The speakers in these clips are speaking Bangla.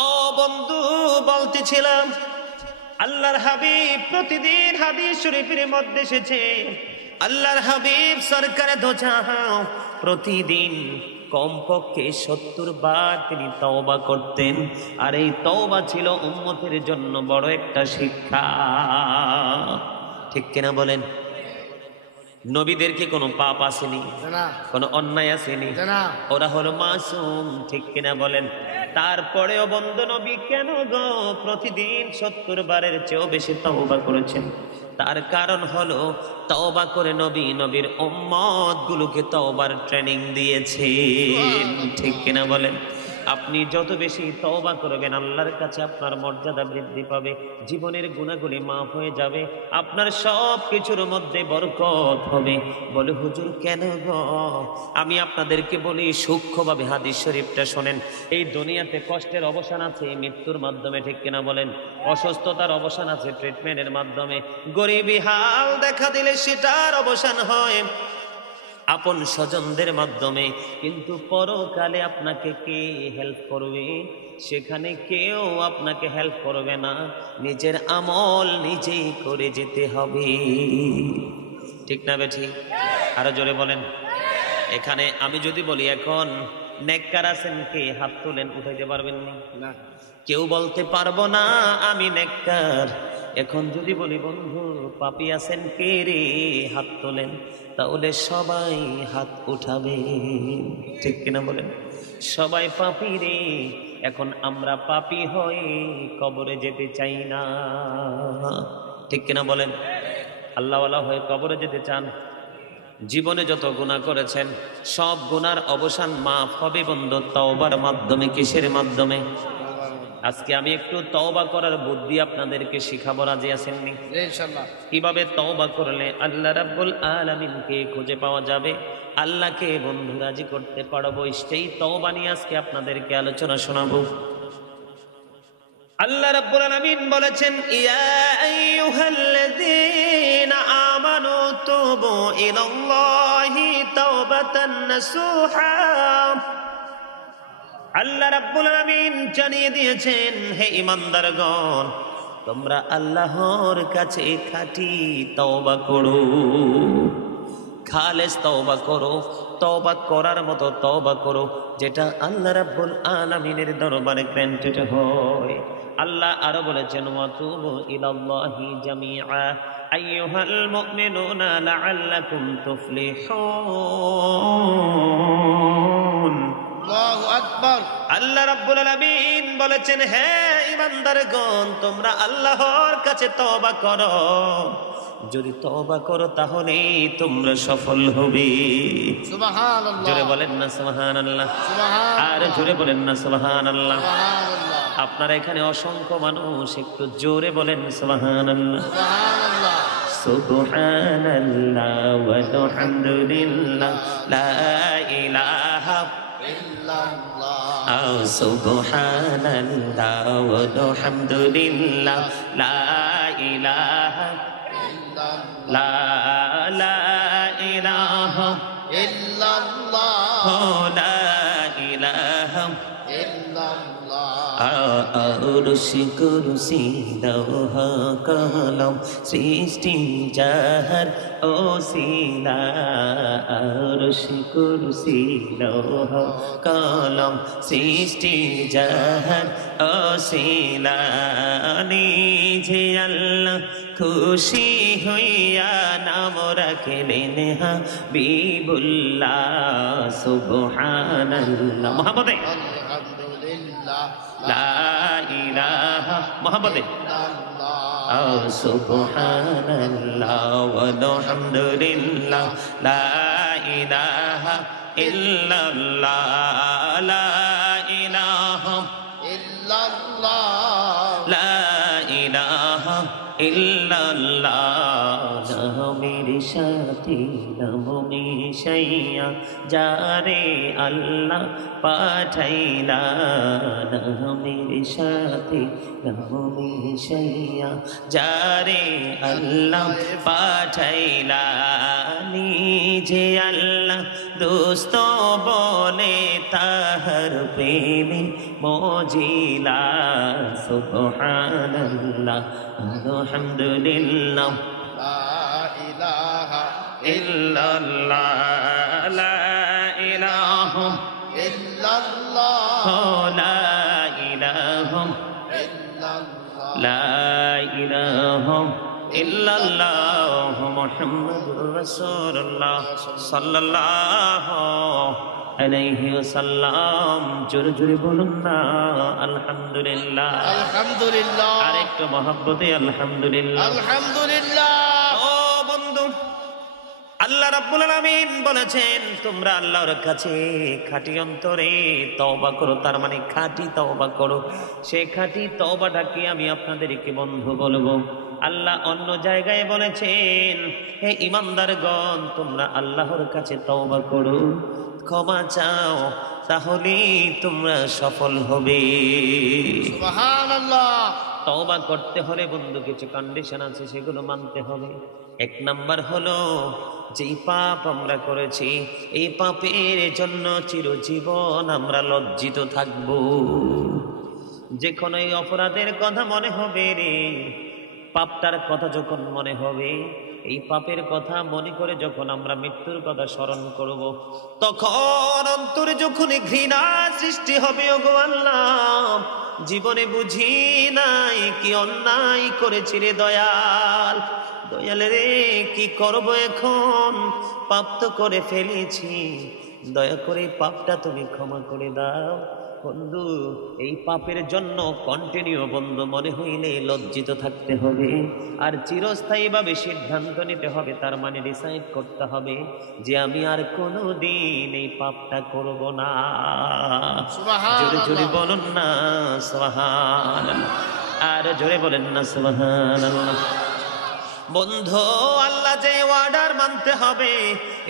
ও বন্ধু, বলতেছিলাম আল্লাহর হাবিব প্রতিদিন হাদিস শরীফের মধ্যে এসেছে, আল্লাহর হাবিব সরকারে দো জাহান প্রতিদিন কমপক্ষে 70 বার তিনি তওবা করতেন। আর এই তওবা ছিল উম্মতের জন্য বড় একটা শিক্ষা। ঠিক কিনা বলেন? নবীদের কি কোনো পাপ আসেনি? কোনো অন্যায় আসেনি? ওরা হলো মাসুম। ঠিক কিনা বলেন? তারপরেও বন্ধু নবী কেন গো প্রতিদিন 70 বারের চেয়েও বেশি তওবা করেছেন? তার কারণ হলো তওবা করে নবী নবীর উম্মত গুলোকে তওবার ট্রেনিং দিয়েছেন। ঠিক কিনা বলেন? আপনি যত বেশি তওবা করবেন আল্লাহর কাছে আপনার মর্যাদা বৃদ্ধি পাবে, জীবনের গুনাহগুলি মাফ হয়ে যাবে, আপনার সব কিছুর মধ্যে বরকত হবে। বলে হুজুর কেন গো? আমি আপনাদেরকে বলি সূক্ষ্মভাবে হাদিস শরীফটা শোনেন। এই দুনিয়াতে কষ্টের অবসান আছে মৃত্যুর মাধ্যমে। ঠিক কিনা বলেন? অসুস্থতার অবসান আছে ট্রিটমেন্টের মাধ্যমে, গরিবি হাল দেখা দিলে সেটার অবসান হয় আপন স্বজনদের মাধ্যমে। কিন্তু পরকালে আপনাকে কে হেল্প করবে? সেখানে কেউ আপনাকে হেল্প করবে না, নিজের আমল নিজেই করে যেতে হবে। ঠিক না বেঠি? আরো জোরে বলেন। এখানে আমি যদি বলি এখন নেককার আছেন কে? হাত তোলেন। উঠাইতে পারবেন না? কেউ বলতে পারবো না আমি নেককার। এখন যদি বলি বন্ধু পাপী আছেন কে রে? হাত তোলেন। তাহলে সবাই হাত উঠাবে। ঠিক কিনা বলেন? সবাই পাপী রে। এখন আমরা পাপী হয়ে কবরে যেতে চাই না। ঠিক কিনা বলেন? আল্লাহওয়ালা হয়ে কবরে যেতে চান? জীবনে যত গুনাহ করেছেন সব গুনার অবসান মাফ হবে বন্ধু তওবার মাধ্যমে। কিসের মাধ্যমে? আজকে আমি একটু তওবা করার বুদ্ধি আপনাদেরকে শিখাবো। রাজি আছেননি? ইনশাআল্লাহ। কিভাবে তওবা করলে আল্লাহ রাব্বুল আলামিনকে খুঁজে পাওয়া যাবে, আল্লাহকে বন্ধু রাজি করতে পারবো, সেই তওবা নিয়ে আজকে আপনাদেরকে আলোচনা শোনাবো। আল্লাহ রাব্বুল আলামিন বলেছেন, ইয়া আইয়ুহাল্লাযীনা আমানু তুবু ইলাল্লাহি তাওবাতান নাসুহা। আল্লাহ রাব্বুল আলামিন জানিয়ে দিয়েছেন, হে ঈমানদারগণ, তোমরা আল্লাহর কাছে খাঁটি তওবা করো, খালেস তওবা করো, তওবা করার মতো তওবা করো, যেটা আল্লাহ রাব্বুল আলামিনের দরবারে গ্র্যান্টেড হয়। আল্লাহ আরো বলেছেন, ওয়াতুবু ইলাল্লাহি জামিআ আইয়ুহাল মুমিনুনা লাআল্লাকুম তুফলিহুন। আল্লাহু আকবার। আল্লাহ রাব্বুল আলামিন বলেছেন, হে ঈমানদারগণ, তোমরা আল্লাহর কাছে তওবা করো, যদি তওবা করো তাহলে তোমরা সফল হবে। সুবহানাল্লাহ। জোরে বলেন না সুবহানাল্লাহ। সুবহানাল্লাহ। আর জোরে বলেন না সুবহানাল্লাহ। সুবহানাল্লাহ। আপনারা এখানে অসংখ্য মানুষ, একটু জোরে বলেন সুবহানাল্লাহ। সুবহানাল্লাহ। সুবহানাল্লাহ ওয়া হামদুলিল্লাহ লা ইলাহা ইল্লাল্লাহ। সুবহানাল্লাহ ওয়া হামদুলিল্লাহ লা ইলাহা লা লা ইলাহা ইল্লাল্লাহ লা ইলাহা ইল্লাল্লাহ। আরশি কুরসি লৌহ কলম সৃষ্টি যাহার ওসিলা। আরশি কুরসি লৌহ কলম সৃষ্টি যাহার ওসিলা। নিজে আল্লাহ খুশি হইয়া নাম রাখলেন হাবিবুল্লাহ। সুবহানাল্লাহ। মুহাম্মদে আলহামদুলিল্লাহ লা ইলাহা মুহাম্মদে ইল্লাল্লাহ। সুবহানাল্লাহ ওয়া হামদুলিল্লাহ লা ইলাহা ইল্লাল্লাহ লা ইলাহা ইল্লাল্লাহ লা ইলাহা ইল্লাল্লাহ। নামের সাথে নাম মিশাইয়া যারে আল্লাহ পাঠাইলা নামের সাথে নাম মিশাইয়া যারে আল্লাহ পাঠাইলা নিজে আল্লাহ দোস্ত বলে তাহার প্রেমে মজিলা সুবহানাল্লাহ আলহামদুলিল্লাহ লা ইলাহা ইল্লাল্লাহ লা ইলাহা ইল্লাল্লাহ লা ইলাহা ইল্লাল্লাহ লা ইলাহা ইল্লাল্লাহ মুহাম্মাদুর রাসূলুল্লাহ সাল্লাল্লাহু আলাইহি ওয়াসাল্লাম। জোরে জোরে বলুন না আলহামদুলিল্লাহ। আলহামদুলিল্লাহ। আরেকটু মহব্বতে আলহামদুলিল্লাহ। আলহামদুলিল্লাহ। ও বন্ধু, আল্লাহ রাব্বুল আলামিন বলেছেন তোমরা আল্লাহর কাছে খাঁটি অন্তরে তওবা করো, তার মানে খাঁটি তওবা করো। সেই খাঁটি তওবাটাকে আমি আপনাদেরকে বন্ধু বলবো। আল্লাহ অন্য জায়গায় বলেছেন হে ঈমানদারগণ তোমরা আল্লাহর কাছে তওবা করো, ক্ষমা চাও, তাহলেই তোমরা সফল হবে। সুবহানাল্লাহ। তওবা করতে হলে বন্ধু কিছু কন্ডিশন আছে, সেগুলো মানতে হবে। এক নাম্বার হলো যেই পাপ আমরা করেছি এই পাপের জন্য চিরজীবন আমরা লজ্জিত থাকব। যে কোনো এই অপরাধের কথা মনে হবে রে, পাপটার কথা যখন মনে হবে, এই পাপের কথা মনে করে যখন আমরা মৃত্যুর কথা স্মরণ করব, তখন অন্তরে যখন ঘৃণা সৃষ্টি হবে, ওগো আল্লাহ জীবনে বুঝি নাই কি অন্যায় করেছি রে দয়াল, দয়াল রে কি করব এখন, পাপ তো করে ফেলেছি, দয়া করে পাপটা তুমি ক্ষমা করে দাও। বন্ধু এই পাপের জন্য কন্টিনিউ বন্ধু মনে হইলে লজ্জিত থাকতে হবে, আর চিরস্থায়ীভাবে সিদ্ধান্ত নিতে হবে, তার মানে ডিসাইড করতে হবে যে আমি আর কোনোদিন এই পাপটা করব না। জোরে জোরে বলুন না সুবহানাল্লাহ, আর জোরে বলেন না সুবহানাল্লাহ। বন্ধু আল্লাহ যে ওয়ার্ডার মানতে হবে,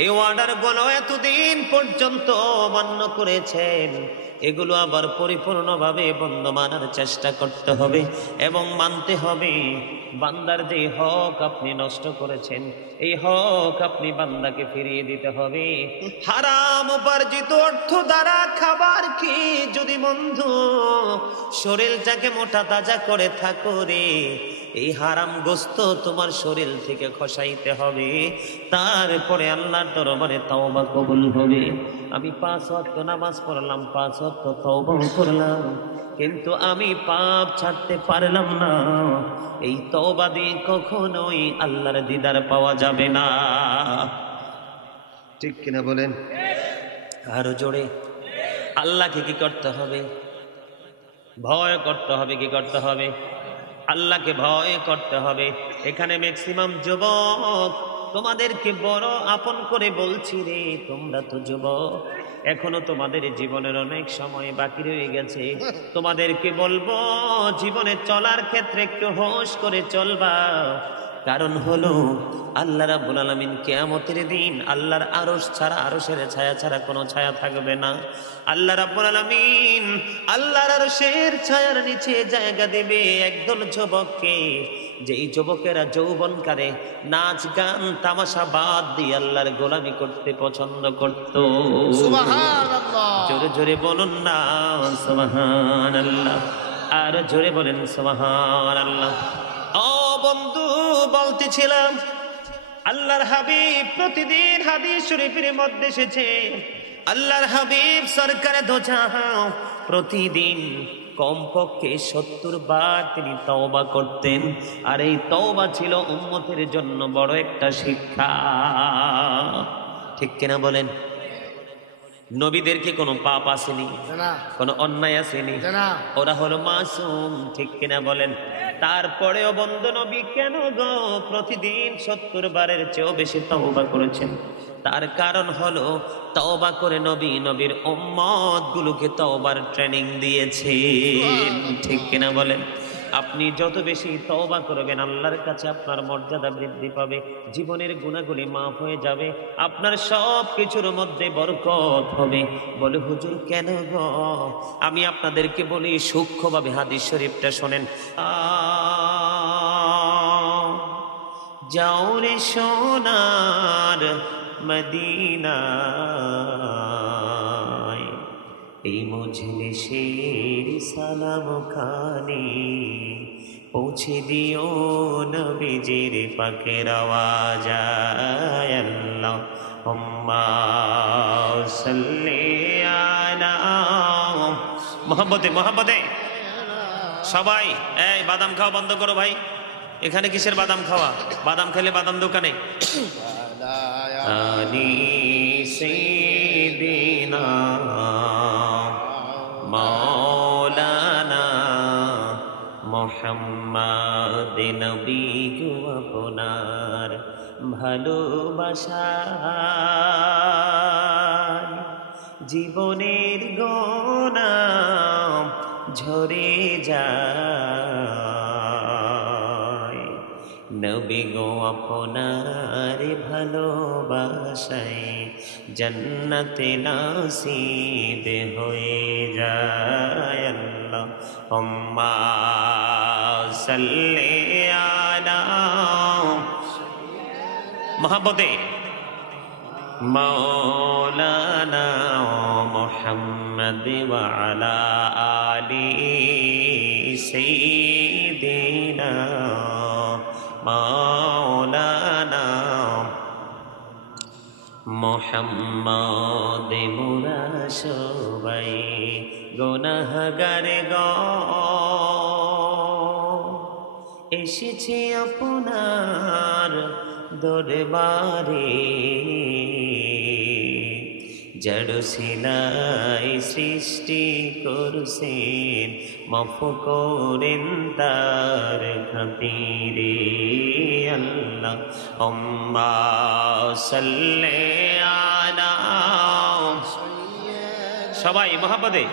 এই ওয়ার্ডার গুলো এতদিন পর্যন্ত মান্য করেছেন, এগুলো আবার পরিপূর্ণভাবে বন্ধু মানার চেষ্টা করতে হবে এবং মানতে হবে। বান্দার যে হক আপনি নষ্ট করেছেন, এই হক আপনি বান্দাকে ফিরিয়ে দিতে হবে। হারাম উপার্জিত অর্থ দ্বারা খাবার কি যদি বন্ধু শরীরটাকে মোটা তাজা করে থাকো রে, এই হারাম গোস্ত তোমার শরীর থেকে খসাইতে হবে, তারপরে আল্লাহর দরবারে তওবা কবুল হবে। আমি 5 ওয়াক্ত নামাজ পড়লাম, 5 ওয়াক্ত তওবা করলাম, কিন্তু আমি পাপ ছাড়তে পারলাম না। এই তওবা দিয়ে কখনোই আল্লাহর দিদার পাওয়া যাবে না, ঠিক কিনা বলেন? আরো জোরে। আল্লাহকে কি করতে হবে? ভয় করতে হবে। কি করতে হবে? আল্লাহকে ভয় করতে হবে। এখানে ম্যাক্সিমাম যুবক, তোমাদেরকে বড় আপন করে বলছি রে, তোমরা তো যুবক, এখনো তোমাদের জীবনের অনেক সময় বাকি রয়ে গেছে। তোমাদেরকে বলবো জীবনে চলার ক্ষেত্রে একটু হোশ করে চলবা, কারণ হলো আল্লাহ রাব্বুল আলামিন কিয়ামতের দিন আল্লাহর আরশ ছাড়া, আরশের ছায়া ছাড়া কোনো ছায়া থাকবে না। আল্লাহ রাব্বুল আলামিন আল্লাহর আরশের ছায়ার নিচে জায়গা দেবে একদল যুবককে, যেই যুবকেরা যৌবনকালে নাচ গান তামাশা বাদ দিয়ে আল্লাহর গোলামি করতে পছন্দ করত। সুবহানাল্লাহ। জোরে জোরে বলুন না সুবহানাল্লাহ, আর জোরে বলেন সুবহানাল্লাহ। ও বন্ধু বলতেছিলাম, আল্লাহর হাবিব প্রতিদিন হাদিস শরীফের মধ্যে এসেছে, আল্লাহর হাবিব সরকারে দো জাহান প্রতিদিন কমপক্ষে 70 বার তিনি তওবা করতেন, আর এই তওবা ছিল উম্মতের জন্য বড় একটা শিক্ষা, ঠিক কিনা বলেন? নবীদেরকে কোনো পাপ আসেনি, কোনো অন্যায় আসেনি, ওরা হলো মাসুম, ঠিক কিনা বলেন? তারপরেও বন্ধু নবী কেন গো প্রতিদিন 70 বারের চেয়েও বেশি তওবা করেছেন? তার কারণ হলো তওবা করে নবী নবীর উম্মত গুলোকে তওবার ট্রেনিং দিয়েছেন, ঠিক কিনা বলেন? আপনি যত বেশি তওবা করবেন আল্লাহর কাছে আপনার মর্যাদা বৃদ্ধি পাবে, জীবনের গুনাহগুলি মাফ হয়ে যাবে, আপনার সব কিছুর মধ্যে বরকত হবে। বলে হুজুর কেন গো? আমি আপনাদেরকে বলি সূক্ষ্মভাবে হাদিস শরীফটা শোনেন। যাও রে সোনার মদিনায়, এই মজলিসের সালাম খানি পৌঁছে দিও নবীজির পাকের আওয়াজ। আল্লাহুম্মা সাল্লি আলা মোহাম্মদে সবাই এই বাদাম খাওয়া বন্ধ করো ভাই। এখানে কিসের বাদাম খাওয়া? বাদাম খেলে বাদাম দোকানে। আলি সাইয়্যিদিনা মাওলানা মুহাম্মদ নবী গো আপনার ভালোবাসায় জীবনের গোনা ঝরে যায়। নবী গো আপনার ভালোবাসায় জান্নাতে নসিব হয়ে যায়। আল্লাহুম্মা সাল্লি আলা মোহাম্মদে মাওলানা মুহাম্মদ ওয়া আলা আলি সাইয়্যিদিনা মাওলানা মুহাম্মদ। মোরা সবাই গুনাহগার গো, এসেছি আপনার দরবারে, জড় সিলাই সৃষ্টি করছেন মাফ করেন তার খাতিরে। আল্লাহুম্মা সাল্লি আলা সবাই মোহাম্মদে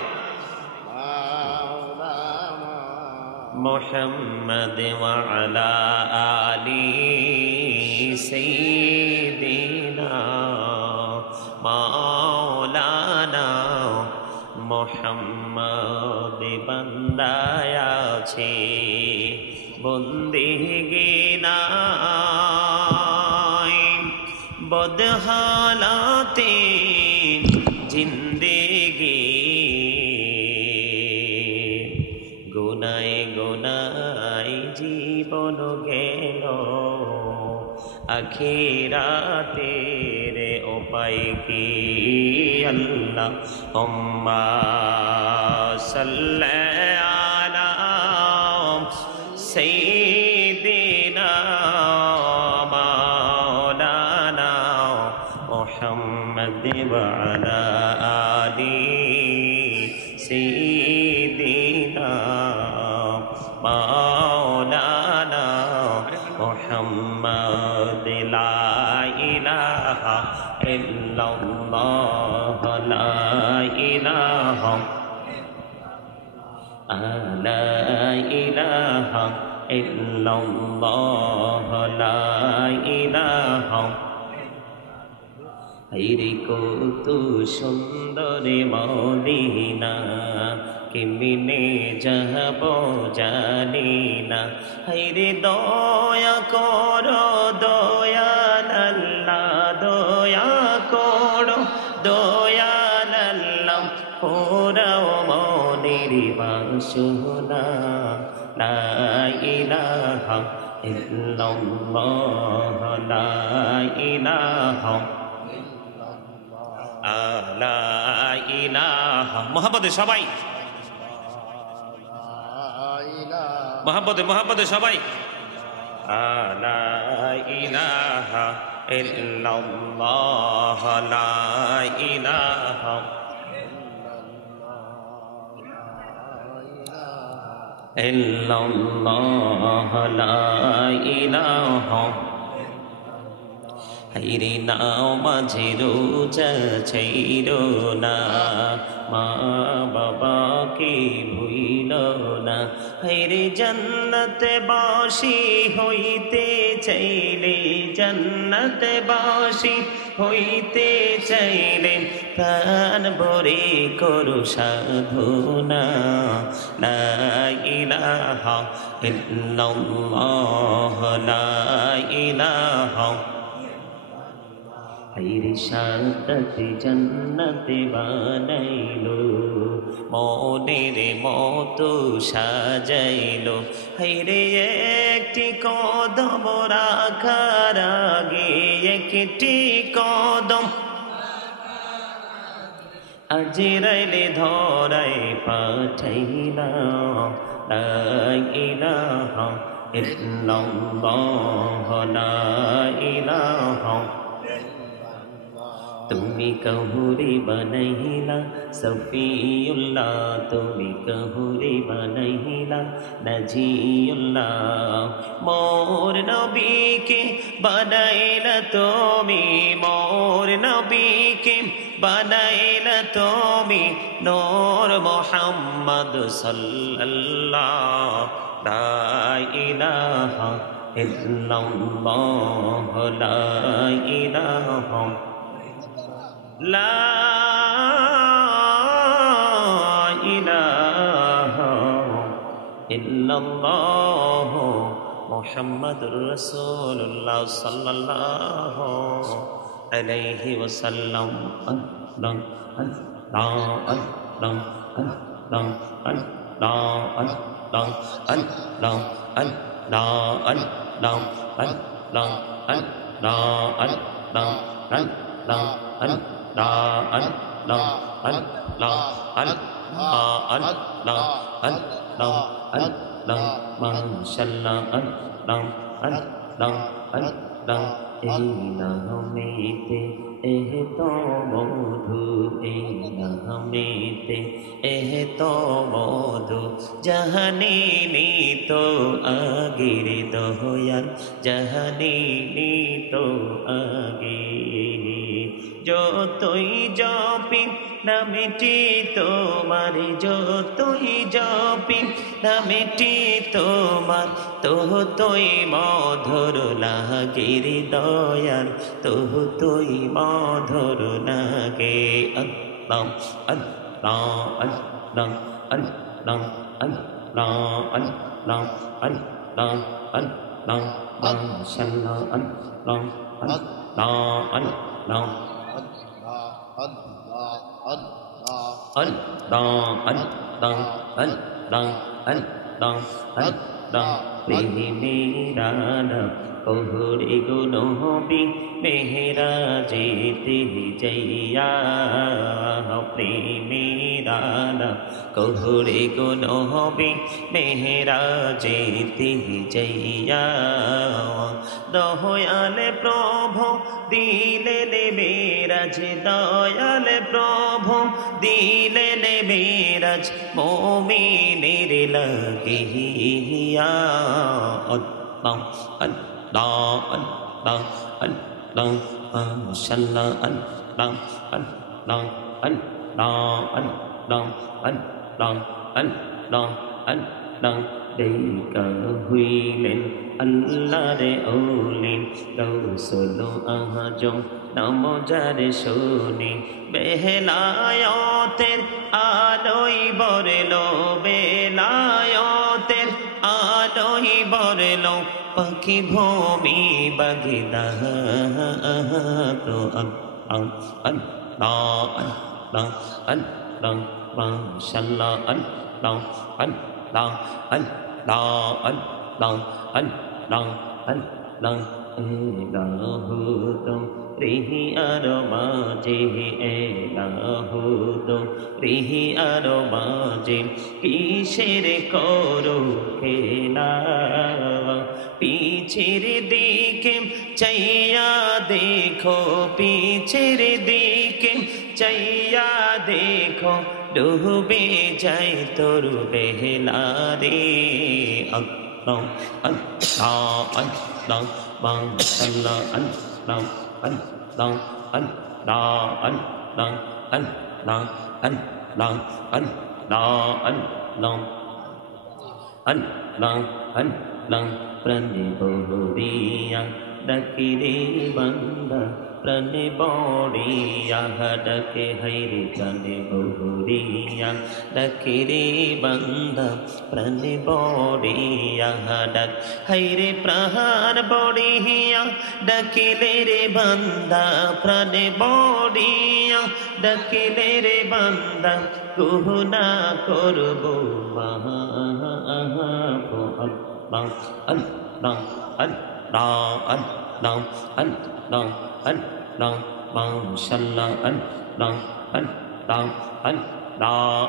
মুহাম্মদ ওয়া আলা আলি সাইয়্যিদিনা মাওলানা মুহাম্মদ। বান্দায় আছে বন্দেগি নাই, বদহালাতে জিন্দেগি, গুনায় গুনায় জীবন গেল, আখিরাতের উপায় কি? আল্লাহুম্মা সাল্লি আলা সাইয়্যিদিনা মাওলানা মুহাম্মদ ওয়া আলা আলি সাইয়্যিদিনা মাওলানা মুহাম্মদ। লা ইলাহা ইল্লাল্লাহ লা ইলাহা লা ইলাহা ইল্লাল্লাহ লা ইলাহা। হায়রে কত সুন্দর মদিনা, কেমনে যাব জানি না। হায়রে দয়া করো দয়াল আল্লাহ, দয়া করো দয়াল আল্লাহ, পোড়াও মনের বাসনা। লা ইলাহা ইল্লাল্লাহ লা ইলাহা লা ইলাহা। মোহাম্মদে সবাই মোহাম্মদে সবাই লা ইলাহা ইল্লাল্লাহ লা ইলাহা ইল্লাল্লাহ লা ইলাহা হাইরে নাও মাঝে রোজা ছাইরো না মা বাবাকে ভুইল না হাইরে জান্নাতে বাসি হইতে চাইলে জান্নাতে বাসি হইতে চাইলে প্রাণ ভরে করো সাধনা লা ইলাহা ইল্লাল্লাহ লা ইলাহা হাইরে সাদাতে জান্নাতে বানাইলো মনের মতো সাজাইলো হাইরে একটি কদম রাখার আগে একটি কদম আজরাইলে ধরায় পাঠাইলা লা ইলাহা ইল্লাল্লাহ লা ইলাহা তুমি কহুরে বানাইলা সফিউল্লাহ তুমি কহুরে বানাইলা নাজিউল্লাহ মোর নবীকে বানাইলা তুমি মোর নবীকে বানাইলা তুমি নূর মুহাম্মদ সাল্লাল্লাহ লা ইলাহা ইল্লাল্লাহ লা ইলাহা লা ইলাহা ইল্লাল্লাহ মুহাম্মাদুর রাসূলুল্লাহ সাল্লাল্লাহু আলাইহি ওয়াসাল্লাম আল্লাহ আল্লাহ আল্লাহ আল্লাহ আল্লাহ আল্লাহ আল্লাহ আল্লাহ আল্লাহ আল্লাহ আল্লাহ আল্লাহ আল্লাহ নামেতে এহ তো মধু এই নামেতে এহ তো মধু জাহানি নি তো আগের দয়াল জাহানি নি তো আগে যতই জপি নামেটি তোমার যতই জপি নামেটি তোমার তোই মধুর লাগে রে দয়াল তোই মধুর লাগে আল্লাহ আল্লাহ আল্লাহ আল্লাহ আল্লাহ আল্লাহ আল্লাহ আল্লাহ মাশাআল্লাহ আল্লাহ আল্লাহ আল্লাহ কোহরে গো নবী মেহরা যেতে যাইয়া প্রেমেরা কোহরে গো নবী মেহরা যেতে যাইয়া দয়াল প্রভু দিলেন মেরাজ দয়াল প্রভু দিলেন মেরাজ মুমিনের লাগিয়া আল্লাহ আল্লাহ আল্লাহ আল্লাহ মাশাআল্লাহ আল্লাহ আল্লাহ আল্লাহ আল্লাহ আল্লাহ আল্লাহ আল্লাহ দেখা হইলেন আল্লাহর ওলি রাসূল আজম নাম যার শুনি বেলায়েতের আলোয় বরলো বেলায়েতের আলোয় বরলো পাখি ভূমি বাগদা তো আল্লাহ আল্লাহ আল্লাহ মাশাআল্লাহ আল্লাহ আল্লাহ আল্লাহ আল্লাহ আল্লাহ আল্লাহ এলাহু তুম রিহি আর মাঝে এলাহু তুম রিহি আর মাঝে কিসের করো খেলা পিছের দিকে চাইয়া দেখো পিছের দিকে চাইয়া দেখো ডুবে যায় তোর বেহলা রে আল্লাহ আল্লাহ আল্লাহ মাশাআল্লাহ আল্লাহ Allah, Allah, Allah, Allah, Allah, Allah, Allah, Allah, Allah, prane boriya dakire banda prane boriya dake haire prane boriya dakire banda prane boriya dak haire prahan boriya dakile re banda prane boriya dakile re banda kuhna korbo maha Allah, Allah, Allah, Allah, Allah, Allah, Mashallah, Allah, Allah, Allah,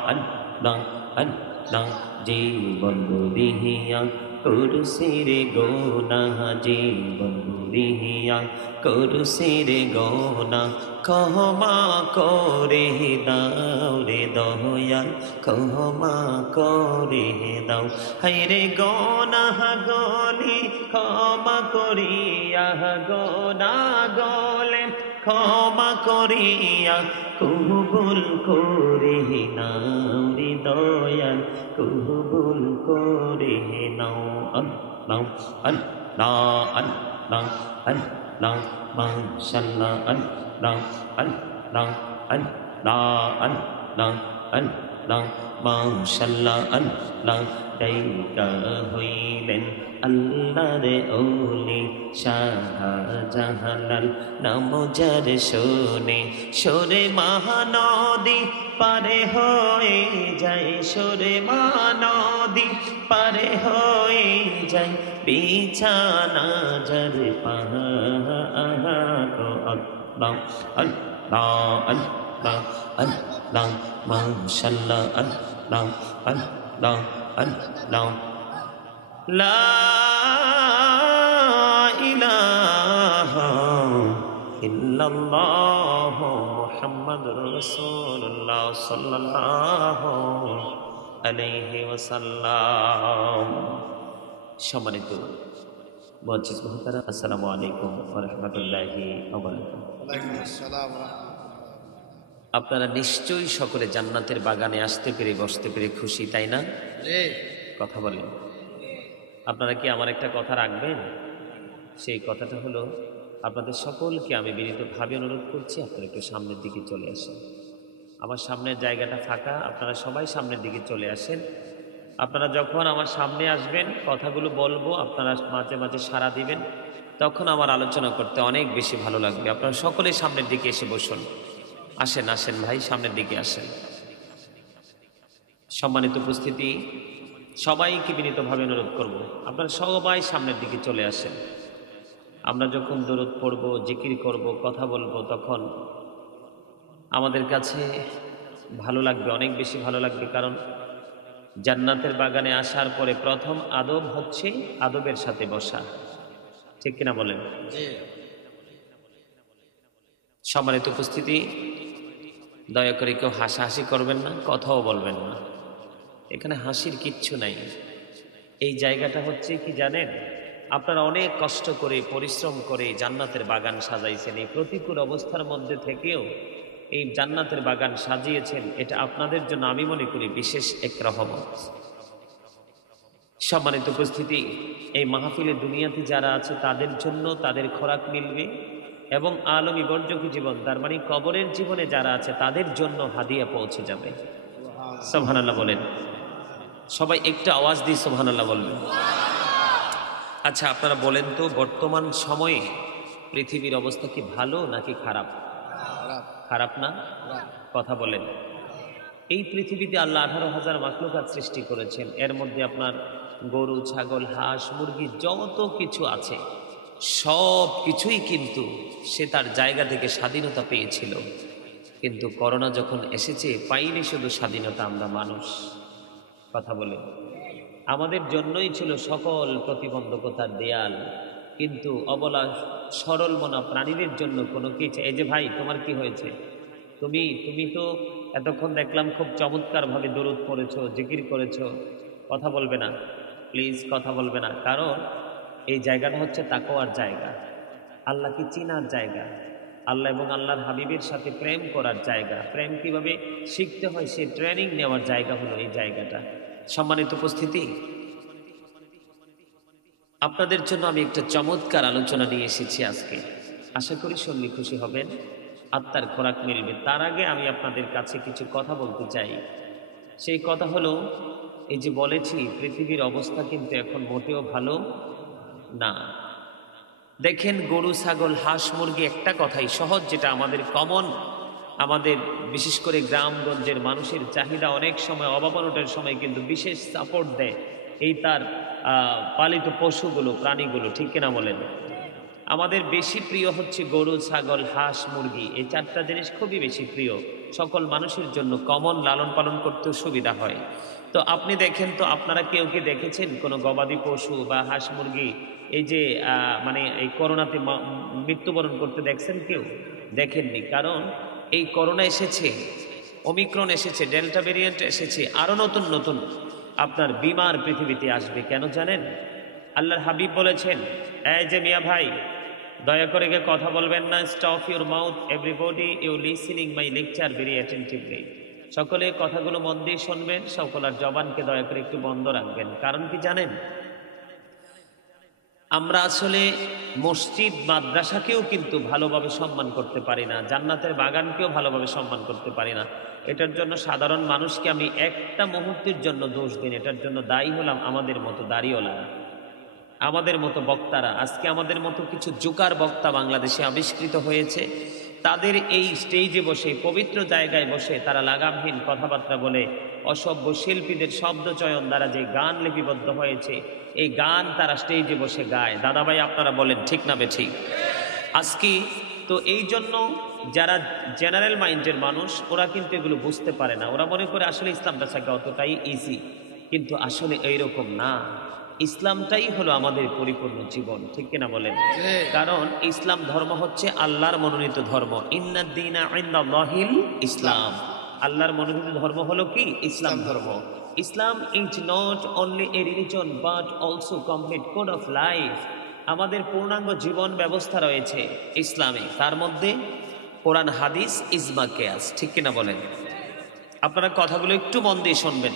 Allah, Allah, জীবন বিহিয়া কুরসির গোনা জীবন বিহিয়া কুরসির গোনা ক্ষমা করে দাও রে দয়াল ক্ষমা করে দাও হায়রে গোনা গলি ক্ষমা করিয়া গোনা গলে ক্ষমা করিয়া কবুল করে নাও রে দয়াল কবুল করে নাও আল্লাহ আল্লাহ আল্লাহ আল্লাহ মাশাআল্লাহ আল্লাহ আল্লাহ আল্লাহ আল্লাহ আল্লাহ মাশাআল্লাহ আল্লাহ দাইকা হইলেন আল্লাহর ওলি শাহজাহালাল নাম যার শোনে সরে মহানদী পারে হয়ে যায় সরে মহানদী পারে হয়ে যায় বিছানা যার পাহাড় আল্লাহ আল্লাহ আল্লাহ আল্লাহ মাশাআল্লাহ আল্লাহ আল্লাহ আল্লাহ লা ইলাহা ইল্লাল্লাহ মুহাম্মাদুর রাসূলুল্লাহ সাল্লাল্লাহু আলাইহি ওয়াসাল্লাম। সম্মানিত মুআজ্জিজ মুহতারাম, আসসালামু আলাইকুম ওয়া রাহমাতুল্লাহি ওয়া বারাকাতুহু। ওয়ালাইকুম আসসালাম ওয়া রাহমাতুল্লাহ। আপনারা নিশ্চয়ই সকলে জান্নাতের বাগানে আসতে পেরে বসতে পেরে খুশি, তাই না? জি। কথা বলেন, আপনারা কি আমার একটা কথা রাখবেন? সেই কথাটা হলো, আপনাদের সকলকে আমি বিনীতভাবে অনুরোধ করছি আপনারা একটু সামনের দিকে চলে আসেন। আমার সামনের জায়গাটা ফাঁকা, আপনারা সবাই সামনের দিকে চলে আসেন। আপনারা যখন আমার সামনে আসবেন, কথাগুলো বলবো, আপনারা মাঝে মাঝে সাড়া দিবেন, তখন আমার আলোচনা করতে অনেক বেশি ভালো লাগবে। আপনারা সকলে সামনের দিকে এসে বসুন। আসেন আসেন ভাই, সামনের দিকে আসেন। সম্মানিত উপস্থিতি, সবাইকে বিনীতভাবে অনুরোধ করব, আপনারা সবাই সামনের দিকে চলে আসেন। আমরা যখন দরুদ পড়ব, জিকির করব, কথা বলবো, তখন আমাদের কাছে ভালো লাগবে, অনেক বেশি ভালো লাগবে। কারণ জান্নাতের বাগানে আসার পরে প্রথম আদব হচ্ছে আদবের সাথে বসা, ঠিক কিনা বলেন? জি। সম্মানিত উপস্থিতি, দয়া করে কেউ হাসাহাসি করবেন না, কথাও বলবেন না। এখানে হাসির কিচ্ছু নাই। এই জায়গাটা হচ্ছে কি জানেন, আপনারা অনেক কষ্ট করে পরিশ্রম করে জান্নাতের বাগান সাজাইছেন। এই প্রতিকূল অবস্থার মধ্যে থেকেও এই জান্নাতের বাগান সাজিয়েছেন, এটা আপনাদের জন্য আমি মনে করি বিশেষ এক রহমত। সম্মানিত উপস্থিতি, এই মাহফিলে দুনিয়াতে যারা আছে তাদের জন্য তাদের খোরাক মিলবে, এবং আলমী বর্জকী জীবন, তার মানে কবরের জীবনে যারা আছে তাদের জন্য হাদিয়া পৌঁছে যাবে। সুবহানাল্লাহ বলেন সবাই, একটু আওয়াজ দিয়ে সুবহানাল্লাহ বলবেন। আচ্ছা, আপনারা বলেন তো, বর্তমান সময়ে পৃথিবীর অবস্থা কি ভালো নাকি খারাপ? খারাপ না? কথা বলেন। এই পৃথিবীতে আল্লাহ 18,000 মাখলুকাত সৃষ্টি করেছেন। এর মধ্যে আপনার গরু, ছাগল, হাঁস, মুরগি, যত কিছু আছে সব কিছুই কিন্তু সে তার জায়গা থেকে স্বাধীনতা পেয়েছিল। কিন্তু করোনা যখন এসেছে, পাইনি শুধু স্বাধীনতা আমরা মানুষ। কথা বলে, আমাদের জন্যই ছিল সকল প্রতিবন্ধকতার দেয়াল, কিন্তু অবলা সরল মনা প্রাণীদের জন্য কোনো কিছু। এই যে ভাই, তোমার কি হয়েছে? তুমি তো এতক্ষণ দেখলাম খুব চমৎকারভাবে দরুদ পড়েছো, জিকির করেছো। কথা বলবে না প্লিজ, কথা বলবে না, কারণ এই জায়গাটা হচ্ছে তাকওয়ার জায়গা। আল্লাহকে চেনার জায়গা, আল্লাহ এবং আল্লাহর হাবিবের সাথে প্রেম করার জায়গা, প্রেম কিভাবে শিখতে হয় সে ট্রেনিং নেওয়ার জায়গা হলো এই জায়গাটা। সম্মানিত উপস্থিতি, আপনাদের জন্য আমি একটা চমৎকার আলোচনা নিয়ে এসেছি আজকে। আশা করি শুনলে খুশি হবেন, আত্মার খোরাক মিলবে। তার আগে আমি আপনাদের কাছে কিছু কথা বলতে চাই। সেই কথা হলো, এই যে বলেছি পৃথিবীর অবস্থা কিন্তু এখন মোটেও ভালো না। দেখেন, গরু, ছাগল, হাঁস, মুরগি, একটা কথাই সহজ, যেটা আমাদের কমন, আমাদের বিশেষ করে গ্রামগঞ্জের মানুষের চাহিদা অনেক সময় অভাবনটার সময় কিন্তু বিশেষ সাপোর্ট দেয় এই তার পালিত পশুগুলো, প্রাণীগুলো, ঠিক কিনা বলেন? আমাদের বেশি প্রিয় হচ্ছে গরু, ছাগল, হাঁস, মুরগি। এই চারটা জিনিস খুবই বেশি প্রিয়, সকল মানুষের জন্য কমন, লালন পালন করতেও সুবিধা হয়। তো আপনি দেখেন তো, আপনারা কেউ কি দেখেছেন কোনো গবাদি পশু বা হাঁস মুরগি এই যে মানে এই করোনাতে মৃত্যুবরণ করতে দেখছেন? কেউ দেখেননি। কারণ এই করোনা এসেছে, ওমিক্রন এসেছে, ডেল্টা ভেরিয়েন্ট এসেছে, আরো নতুন নতুন আপনার বিমার পৃথিবীতে আসবে। কেন জানেন? আল্লাহর হাবিব বলেছেন, এই যে মিয়া ভাই, দয়া করে কে কথা বলবেন না, stop your mouth everybody, you listening my lecture very attentively. সকলে কথাগুলো মন দিয়ে শুনবেন, সকলের জবানকে দয়া করে একটু বন্ধ রাখবেন। কারণ কি জানেন? আমরা আসলে মসজিদ, মাদ্রাসাকেও কিন্তু ভালোভাবে সম্মান করতে পারি না, জান্নাতের বাগানকেও ভালোভাবে সম্মান করতে পারি না। এটার জন্য সাধারণ মানুষকে আমি একটা মুহূর্তের জন্য দোষ দিন, এটার জন্য দায়ী হলাম আমাদের মতো দাড়িওয়ালা, আমাদের মতো বক্তারা। আজকে আমাদের মতো কিছু জোকার বক্তা বাংলাদেশে আবিষ্কৃত হয়েছে। তাদের এই স্টেজে বসে, পবিত্র জায়গায় বসে তারা লাগামহীন কথাবার্তা বলে, অসভ্য শিল্পীদের শব্দচয়ন দ্বারা যে গান লিপিবদ্ধ হয়েছে, এই গান তারা স্টেজে বসে গায়। দাদাভাই আপনারা বলেন ঠিক না বেঠিক? আজকে তো এই জন্য যারা জেনারেল মাইন্ডের মানুষ, ওরা কিন্তু এগুলো বুঝতে পারে না। ওরা মনে করে আসলে ইসলামটা থাকে অতটাই ইজি, কিন্তু আসলে এইরকম না। ইসলামটাই হলো আমাদের পরিপূর্ণ জীবন, ঠিক কিনা বলেন? কারণ ইসলাম ধর্ম হচ্ছে আল্লাহর মনোনীত ধর্ম। ইন্নাদ-দীনা ইনদাল্লাহিল ইসলাম। আল্লাহর মনোনীত ধর্ম হলো কি? ইসলাম ধর্ম। Islam is not only a religion but also complete code of life. আমাদের পূর্ণাঙ্গ জীবন ব্যবস্থা রয়েছে ইসলামে, তার মধ্যে কোরআন, হাদিস, ইজমা, কিয়াস, ঠিক কিনা বলেন? আপনারা কথাগুলো একটু মন দিয়ে শুনবেন,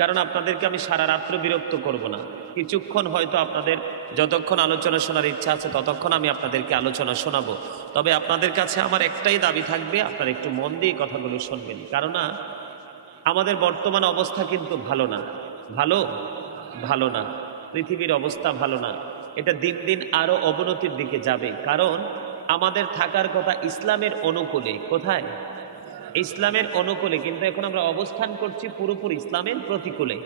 কারণ আপনাদেরকে আমি সারা রাত্র বিরক্ত করব না। কিছুক্ষণ হয়তো আপনাদের যতক্ষণ আলোচনা শোনার ইচ্ছা আছে ততক্ষণ আমি আপনাদেরকে আলোচনা শোনাবো। তবে আপনাদের কাছে আমার একটাই দাবি থাকবে, আপনারা একটু মন দিয়ে কথাগুলো শুনবেন। কারণ আমাদের বর্তমান অবস্থা কিন্তু ভালো না, ভালো না, পৃথিবীর অবস্থা ভালো না। এটা দিন দিন আরো অবনতির দিকে যাবে। কারণ আমাদের থাকার কথা ইসলামের অনুকূলে। কোথায়? ইসলামের অনুকূলে, কিন্তু এখন আমরা অবস্থান করছি পুরোপুরি ইসলামের প্রতিকূলে।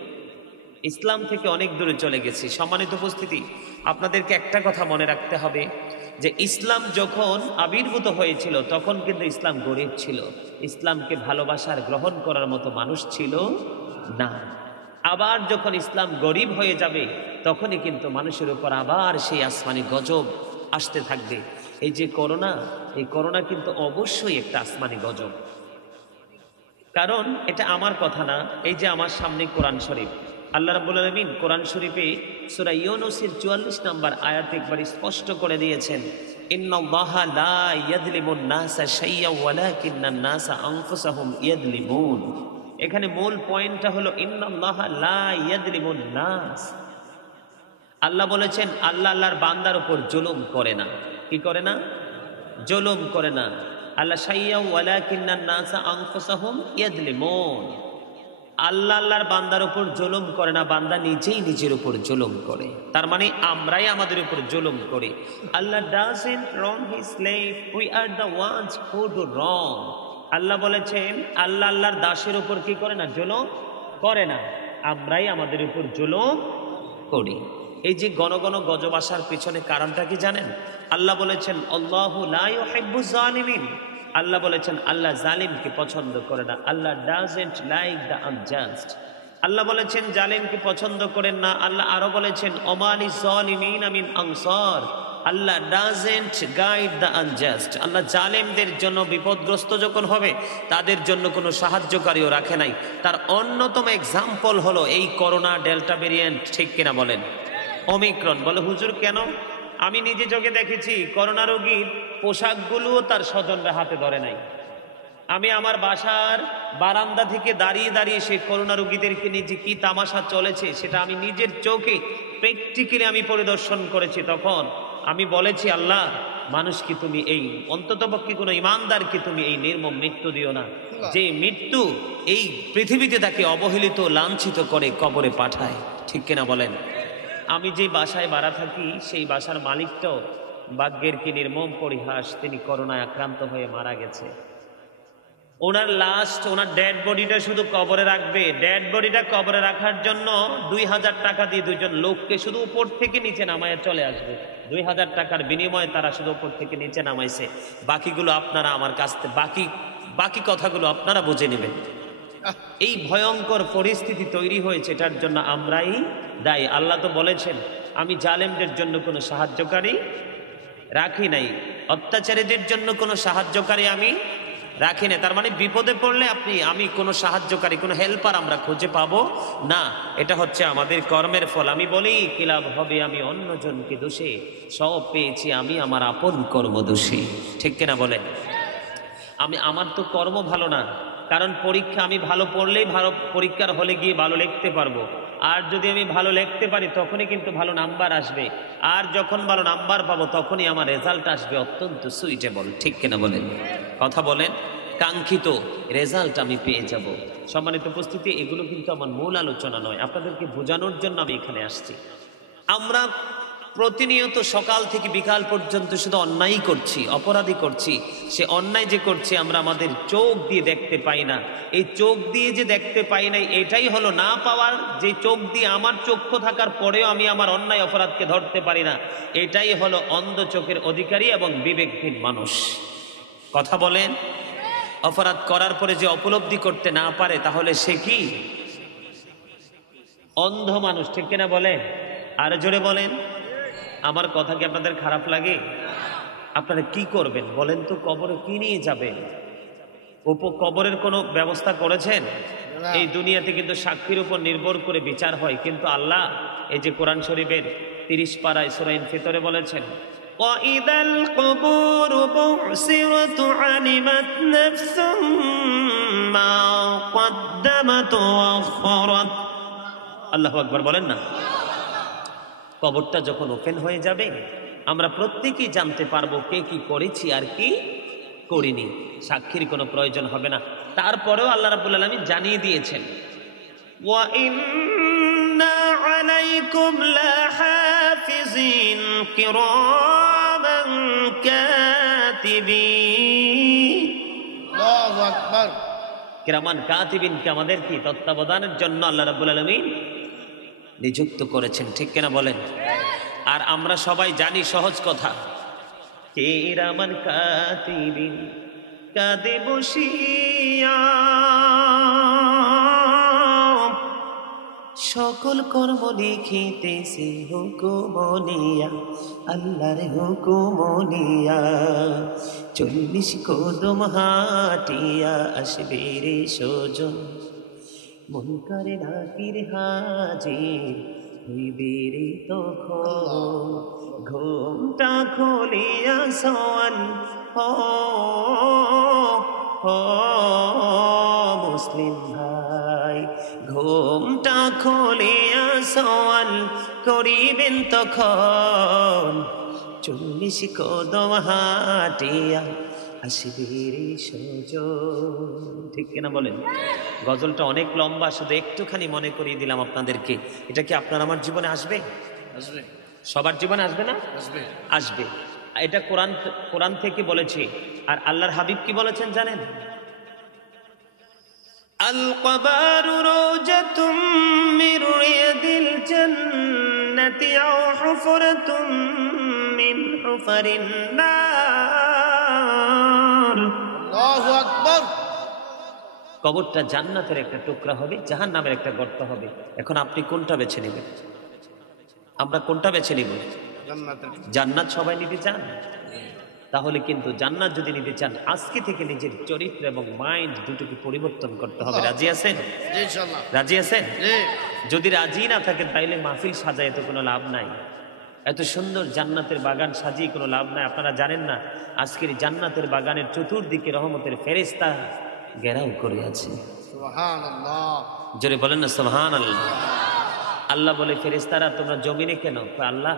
ইসলাম থেকে অনেক দূরে চলে গেছি। সম্মানিত উপস্থিতি, আপনাদেরকে একটা কথা মনে রাখতে হবে যে ইসলাম যখন আবির্ভূত হয়েছিল তখন কিন্তু ইসলাম গরিব ছিল, ইসলামকে ভালোবাসার, গ্রহণ করার মতো মানুষ ছিল না। আবার যখন ইসলাম গরিব হয়ে যাবে তখনই কিন্তু মানুষের উপর আবার সেই আসমানি গজব আসতে থাকবে। এই যে করোনা, এই করোনা কিন্তু অবশ্যই একটা আসমানি গজব। কারণ এটা আমার কথা না, এই যে আমার সামনে কোরআন শরীফ, আল্লাহ রাব্বুল আলামিন কোরআন শরীফে সূরা ইউনূসের 44 নম্বর আয়াতে একবার স্পষ্ট করে দিয়েছেন, ইন্নাল্লাহা লা ইয়াযলিমুন নাসা শাইয়্যান ওয়ালাকিন্নান নাসা আনফুসাহুম ইয়াযলিমুন। এখানে মূল পয়েন্টটা হলো ইন্নাল্লাহা লা ইয়াযলিমুন নাস। আল্লাহ বলেছেন আল্লাহ আল্লাহর বান্দার উপর জুলুম করে না। কি করে না? জুলুম করে না। আল্লাহ শাইয়্যান ওয়ালাকিন্নান নাসা আনফুসাহুম ইয়াযলিমুন। আল্লাহ আল্লাহর বান্দার উপর জুলুম করে না, বান্দা নিজেই নিজের উপর জুলুম করে। তার মানে আমরাই আমাদের উপর জুলুম করি। Allah doesn't wrong his slave, we are the ones who do wrong. আল্লাহ বলেছেন আল্লাহ আল্লাহর দাসের উপর কি করে না? জুলুম করে না। আমরাই আমাদের উপর জুলুম করি। এই যে ঘন ঘন গজব আসার পিছনে কারণটা কি জানেন? আল্লাহ বলেছেন আল্লাহু লা ইউহিব্বুজ জালিমিন। আল্লাহ বলেছেন আল্লাহ জালিমকে পছন্দ করে না। Allah doesn't like the unjust. আল্লাহ বলেছেন জালিমকে পছন্দ করেন না। আল্লাহ আরো বলেছেন ওমালি জালিমিন মিন আনসার। Allah doesn't guide the unjust. আল্লাহ জালিমদের জন্য বিপদগ্রস্ত যখন হবে তাদের জন্য কোনো সাহায্যকারীও রাখে নাই। তার অন্যতম এক্সাম্পল হলো এই করোনা, ডেল্টা ভেরিয়েন্ট, ঠিক কিনা বলেন? ওমিক্রন। বলে হুজুর কেন? আমি নিজে চোখে দেখেছি করোনা রোগীর পোশাকগুলোও তার স্বজনরা হাতে ধরে নাই। আমি আমার বাসার বারান্দা থেকে দাঁড়িয়ে দাঁড়িয়ে সেই করোনা রোগীদেরকে নিয়ে যে কি তামাশা চলেছে সেটা আমি নিজের চোখে প্র্যাকটিক্যালি আমি পরিদর্শন করেছি। তখন আমি বলেছি, আল্লাহ, মানুষ কি তুমি এই অন্ততপক্ষে কোনো ইমানদারকে তুমি এই নির্মম মৃত্যু দিও না, যে মৃত্যু এই পৃথিবীতে তাকে অবহেলিত লাঞ্ছিত করে কবরে পাঠায়। ঠিক কিনা বলেন? আমি যে বাসায় ভাড়া থাকি সেই বাসার মালিকটাও ভাগ্যের কি নির্মম পরিহাস, তিনি করোনায় আক্রান্ত হয়ে মারা গেছে। ওনার লাস্ট, ওনার ডেড বডিটা শুধু কবরে রাখবে, ডেড বডিটা কবরে রাখার জন্য 2000 টাকা দিয়ে দুইজন লোককে শুধু উপর থেকে নিচে নামায় চলে আসবে। 2000 টাকার বিনিময়ে তারা শুধু উপর থেকে নিচে নামাইছে। বাকিগুলো আপনারা আমার কাছ থেকে বাকি কথাগুলো আপনারা বুঝে নেবেন। এই ভয়ঙ্কর পরিস্থিতি তৈরি হয়েছে, এটার জন্য আমরাই দায়ী। আল্লাহ তো বলেছেন, আমি জালেমদের জন্য কোনো সাহায্যকারী রাখি নাই, অত্যাচারীদের জন্য কোনো সাহায্যকারী আমি রাখি না। তার মানে বিপদে পড়লে আমি কোনো সাহায্যকারী, কোনো হেল্পার আমরা খুঁজে পাবো না। এটা হচ্ছে আমাদের কর্মের ফল। আমি বলি, কি লাভ হবে আমি অন্যজনকে দোষে, সব পেয়েছি আমি আমার আপন কর্ম দোষে। ঠিক কিনা বলেন? আমার তো কর্ম ভালো না, কারণ পরীক্ষা আমি ভালো পড়লেই ভালো পরীক্ষার হলে গিয়ে ভালো লিখতে পারবো। আর যদি আমি ভালো লিখতে পারি তখনই কিন্তু ভালো নাম্বার আসবে, আর যখন ভালো নাম্বার পাবো তখনই আমার রেজাল্ট আসবে অত্যন্ত সুইটেবল। ঠিক কিনা বলেন? কথা বলেন। কাঙ্ক্ষিত রেজাল্ট আমি পেয়ে যাব। সম্মানিত উপস্থিতি, এগুলো কিন্তু আমার মূল আলোচনা নয়, আপনাদেরকে বোঝানোর জন্য আমি এখানে আসছি। আমরা প্রতিনিয়ত সকাল থেকে বিকাল পর্যন্ত শুধু অন্যায় করছি, অপরাধী করছি। সে অন্যায় যে করছি আমরা আমাদের চোখ দিয়ে দেখতে পাই না। এই চোখ দিয়ে যে দেখতে পাই না, এটাই হলো না পাওয়ার। যে চোখ দিয়ে আমার চক্ষু থাকার পরেও আমি আমার অন্যায় অপরাধকে ধরতে পারি না, এটাই হলো অন্ধ চোখের অধিকারী এবং বিবেকহীন মানুষ। কথা বলেন। অপরাধ করার পরে যে উপলব্ধি করতে না পারে, তাহলে সে কি? অন্ধ মানুষ। ঠিক কিনা বলেন? আর জোরে বলেন। আমার কথা কি আপনাদের খারাপ লাগে? আপনারা কি করবেন বলেন তো? কবরে কি নিয়ে যাবেন? কবরের কোনো ব্যবস্থা করেছেন? এই দুনিয়াতে কিন্তু সাক্ষীর উপর নির্ভর করে বিচার হয়, কিন্তু আল্লাহ এই যে কোরআন শরীফের 30 পারায় সূরা ইনফিতরে বলেছেন, وَإِذَا الْقُبُورُ بُعْثِرَتْ عَلِمَتْ نَفْسٌ مَّا قَدَّمَتْ وَأَخَّرَتْ। আল্লাহু আকবার বলেন না। কবরটা যখন ওপেন হয়ে যাবে, আমরা প্রত্যেকেই জানতে পারবো কে কি করেছি আর কি করিনি। সাক্ষীর কোনো প্রয়োজন হবে না। তারপরেও আল্লাহ রাব্বুল আলামিন জানিয়ে দিয়েছেন, ওয়া ইন্না আলাইকুম লাহাফিজিন কিরামান কাতিবিন। আল্লাহু আকবার। কিরামান কাতিবিন কে আমাদের কি তত্ত্বাবধানের জন্য আল্লাহ রাব্বুল আলামিন নিযুক্ত করেছেন। ঠিক কিনা বলেন? আর আমরা সবাই জানি সহজ কথা, কিরামান কাতিবিন কাঁদে বসিয়া সকল কর্ম লিখিতেছে হুকুমনিয়া, আল্লাহর হুকুমনিয়া। 40 কদম হাটিয়া আসবে রে সজন, মন করে নাকির হাজির হইবে রে তখন। ঘুমটা খুলিয়া সওয়াল মুসলিম ভাই, ঘুমটা খুলিয়া সওয়াল করিবেন তখন। 40 কদম হাটিয়া আসবে রে সজন। ঠিক কিনা বলেন? গজলটা অনেক লম্বা, শুধু একটুখানি মনে করিয়ে দিলাম আপনাদেরকে। এটা কি আপনার আমার জীবনে আসবে? আসবে। সবার জীবনে আসবে না? আসবে। আসবে। এটা কোরআন থেকে বলেছে। আর আল্লাহর হাবিব কি বলেছেন জানেন? আল কবারু রওজাতুম মির রিয়াদিল জান্নাতি আও হুফরাতুম মিন হুফারিন নার। আল্লাহু আকবার। কবরটা জান্নাতের একটা টুকরা হবে, জাহান্নামের একটা গর্ত হবে। এখন আপনি কোনটা বেছে নেবেন? আমরা কোনটা বেছে নিব? জান্নাতের। জান্নাত সবাই নিতে চান? তাহলে কিন্তু জান্নাত যদি নিতে চান, আজকে থেকে নিজের চরিত্র এবং মাইন্ড দুটোকে পরিবর্তন করতে হবে। রাজি আছেন? জি ইনশাআল্লাহ। রাজি আছেন? জি। যদি রাজি না থাকেন তাইলে মাহফিল সাজায় তো কোনো লাভ নাই। এত সুন্দর জান্নাতের বাগান সাজিয়ে কোনো লাভ নাই। আপনারা জানেন না আজকের জান্নাতের বাগানের চতুর্দিকে রহমতের ফেরেশতা ঘেরাও করে আছে। সুবহানাল্লাহ। জোরে বলেন না সুবহানাল্লাহ। আল্লাহ বলে, ফেরেশতারা তোমরা জমিনে কেন? আল্লাহ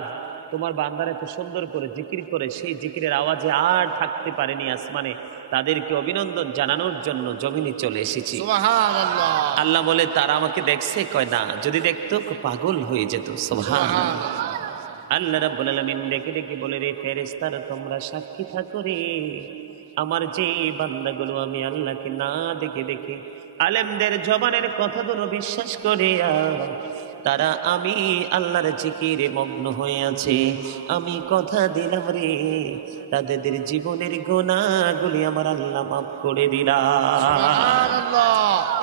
তোমার বান্দারা এত সুন্দর করে জিকির করে, সেই জিকিরের আওয়াজে আর থাকতে পারেনি আসমানে, তাদেরকে অভিনন্দন জানানোর জন্য জমিনে চলে এসেছি। সুবহানাল্লাহ। আল্লাহ বলে, তারা আমাকে দেখছে? কয় না, যদি দেখতো পাগল হয়ে যেত। সুবহানাল্লাহ। আল্লাহ রাব্বুল আলামিন ডেকে ডেকে বলে, রে ফেরেশতারা তোমরা সাক্ষী থাকো রে, আমার যে বান্দাগুলো আমি আল্লাহকে না দেখে দেখে আলেমদের জবানের কথাগুলো বিশ্বাস করে তারা আমি আল্লাহর জিকিরে মগ্ন হয়ে আছে, আমি কথা দিলাম রে তাদের জীবনের গুনাহগুলি আমার আল্লাহ মাফ করে দিলাম।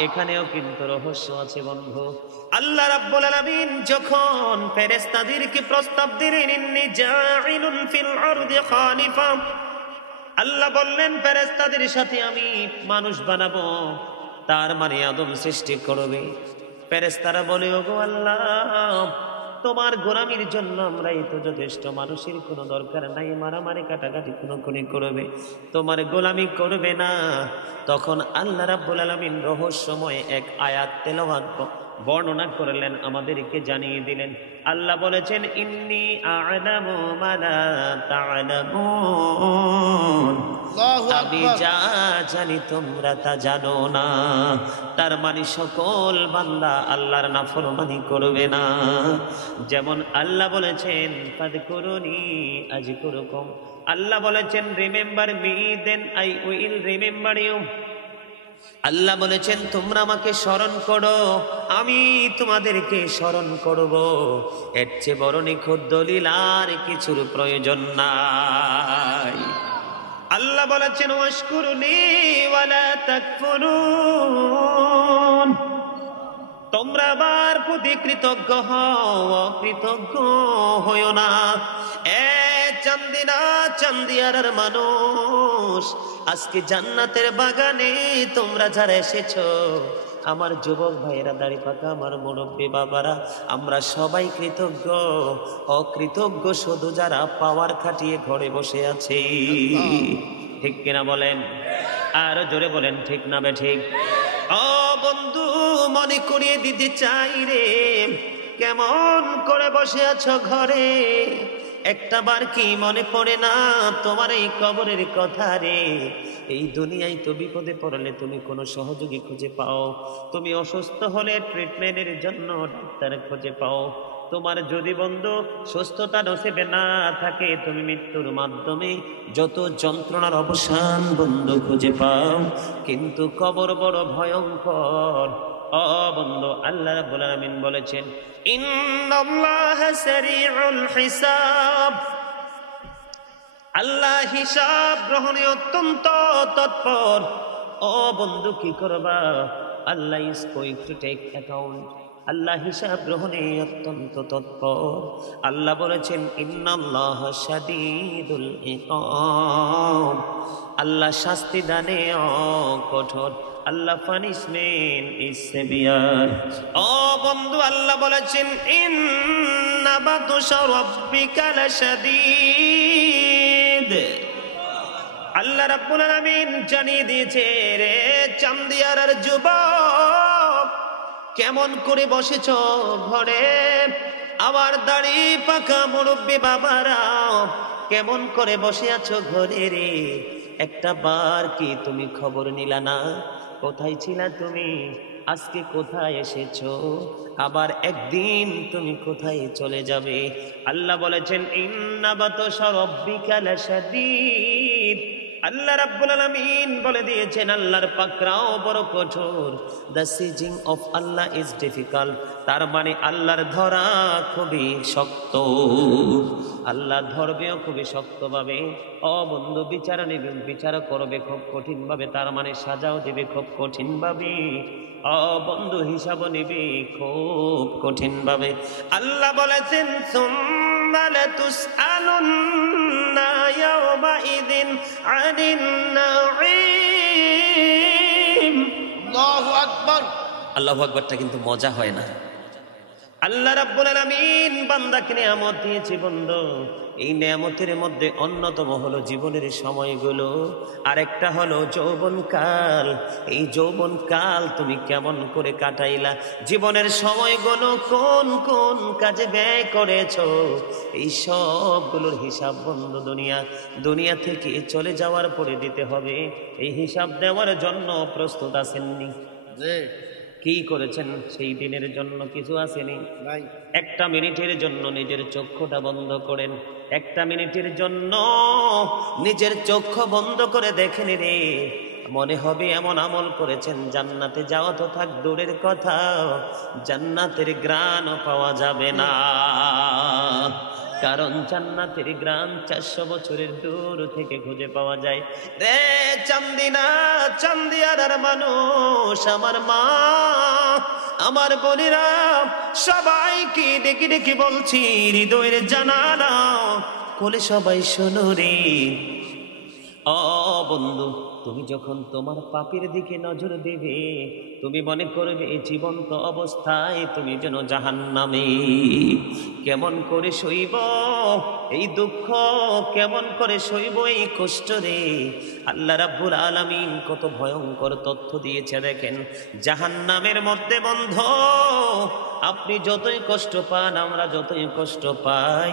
এখানেও কিন্তু রহস্য আছে বন্ধু। আল্লাহ রাব্বুল আলামিন যখন ফেরেশতাদেরকে প্রস্তাব দিলেন, ইন্নী জাইলুন ফিল আরদি খালিফা, আল্লাহ বললেন ফেরেশতাদের সাথে আমি মানুষ বানাবো, তার মানে আদম সৃষ্টি করবে। ফেরেশতারা বলে, ওগো আল্লাহ তোমার গোলামির জন্য আমরাই তো যথেষ্ট, মানুষের কোনো দরকার নাই, মারামারি কাটাকাটি কোনো করবে, তোমার গোলামি করবে না। তখন আল্লাহ রাব্বুল আলামিন রহস্যময় এক আয়াত তেলাওয়াত বর্ণনা করলেন, আমাদেরকে জানিয়ে দিলেন। আল্লাহ বলেছেন, ইন্নী আ'লামু মা লা তা'লামুন, আমি যা জানি তোমরা তা জানো না। তার মানে সকল বান্দা আল্লাহর নাফরমানি করবে না। যেমন আল্লাহ বলেছেন, ফাযকুরুনি আযকুরুকুম, আল্লাহ বলেছেন remember me then I will remember you. আল্লাহ বলেছেন তোমরা আমাকে স্মরণ করো, আমি তোমাদেরকে স্মরণ করব। এর চেয়ে বড় নিখুঁত দলিল আর কিছুর প্রয়োজন নাই। আল্লাহ বলেছেন, ওয়াশকুরুনি ওয়ালা তাকফুরুন, তোমরা আমার প্রতি কৃতজ্ঞ হও, অকৃতজ্ঞ হইও না। এ চান্দিনা চান্দিয়ার মানুষ, আজকে জান্নাতের বাগানে তোমরা যারা এসেছো, আমার যুবক ভাইয়েরা, দাড়ি পাকা আমার মুরব্বী বাবারা, আমরা সবাই কৃতজ্ঞ। অকৃতজ্ঞ শুধু যারা পাওয়ার খাটিয়ে ঘরে বসে আছে। ঠিক কিনা বলেন? আরো জোরে বলেন, ঠিক না বে ঠিক? ও বন্ধু, মনে করিয়ে দিতে চাই রে, কেমন করে বসে আছো ঘরে, একটা বার কি মনে পড়ে না তোমার এই কবরের কথা রে? এই দুনিয়ায় তো বিপদে পড়লে তুমি কোনো সহযোগী খুঁজে পাও, তুমি অসুস্থ হলে ট্রিটমেন্টের জন্য ডাক্তার খুঁজে পাও, তোমার যদি বন্ধু সুস্থতা নসিবে না থাকে, তুমি মৃত্যুর মাধ্যমে যত যন্ত্রণার অবসান বন্ধু খুঁজে পাও। কিন্তু কবর বড় ভয়ঙ্কর। ও বন্ধু, আল্লাহ রাব্বুল আলামিন বলেছেন, ইন্নাল্লাহা সারিউল হিসাব, আল্লাহ হিসাব গ্রহণে অত্যন্ত তৎপর। ও বন্ধু, কি করবা? Allah is going to take account, আল্লাহ হিসাব গ্রহণে অত্যন্ত তৎপর। আল্লাহ বলেছেন, ইন্নাল্লাহা শাদীদুল ইকাব, আল্লাহ শাস্তি দানে কঠোর, আল্লাহ পানিশমেন্ট ইজ সেভিয়ার। ও বন্ধু, আল্লাহ বলেছেন, ইন্না বাতশা রাব্বিকা লাশাদীদ, আল্লাহ রাব্বুল আলামিন জানিয়ে দিয়েছে, রে চান্দিয়ার যুবক, কেমন করে বসেছ ঘরে? আবার দাড়ি পাকা মুরব্বী বাবারা, কেমন করে বসে আছো ঘরে রে? একটা বার কি তুমি খবর নিলা না? কোথায় ছিলা তুমি? আজকে কোথায় এসেছো? আবার একদিন তুমি কোথায় চলে যাবে? আল্লাহ বলেছেন, ইন্না বাতশা রাব্বিকা লাশাদীদ, আল্লাহ রাব্বুল আলামিন বলে দিয়েছেন, আল্লাহর পাকড়াও বড় কঠোর। The seizing of Allah is difficult, তার মানে আল্লাহর ধরা খুবই শক্ত, আল্লাহ ধরবেও খুবই শক্তভাবে। ও বন্ধু, বিচার নেবে, বিচার করবে খুব কঠিন ভাবে, তার মানে সাজাও দেবে খুব কঠিন ভাবে। ও বন্ধু, হিসাবও নেবে খুব কঠিন ভাবে। আল্লাহ বলেছেন, সুম্মা লাতুসআলুন্না ইয়াওমাইযিন আনিন নাঈম। আল্লাহু আকবার। আল্লাহু আকবারটা কিন্তু মজা হয় না। আল্লাহ রাব্বুল আলামিন বান্দাকে নিয়ামত দিয়েছে বন্ধু। এই নিয়ামতের মধ্যে অন্যতম হলো জীবনের সময়গুলো, আরেকটা হলো যৌবনকাল। এই যৌবনকাল তুমি কেমন করে কাটাইলা, জীবনের সময়গুলো কোন কোন কাজে ব্যয় করেছো, এই সবগুলোর হিসাব বন্ধু দুনিয়া থেকে চলে যাওয়ার পরে দিতে হবে। এই হিসাব দেওয়ার জন্য প্রস্তুত আছেননি? জি কি করেছেন সেই দিনের জন্য? কিছু আসেনি। ভাই। একটা মিনিটের জন্য নিজের চক্ষুটা বন্ধ করেন, একটা মিনিটের জন্য নিজের চক্ষু বন্ধ করে দেখেন রে, মনে হবে এমন আমল করেছেন জান্নাতে যাওয়া তো থাক দূরের কথা, জান্নাতের ঘ্রাণও পাওয়া যাবে না। কারণ জান্নাতের গ্রাম 400 বছরের দূর থেকে খুঁজে পাওয়া যায় রে। চান্দিনা চান্দিয়ার মানুষ, আমার মা আমার বোনেরা সবাইকে ডেকে ডেকে বলছি, হৃদয়ের জানালা কোলে সবাই শোনো রে। ও বন্ধু, তুমি যখন তোমার পাপের দিকে নজর দেবে, তুমি মনে করবে জীবন্ত অবস্থায় তুমি যেন জাহান্নামে। কেমন করে সইব এই দুঃখ, কেমন করে সইব এই কষ্ট রে। আল্লাহ রাব্বুল আলামিন কত ভয়ঙ্কর তথ্য দিয়েছে দেখেন। জাহান্নামের মধ্যে বন্ধ আপনি যতই কষ্ট পান, আমরা যতই কষ্ট পাই,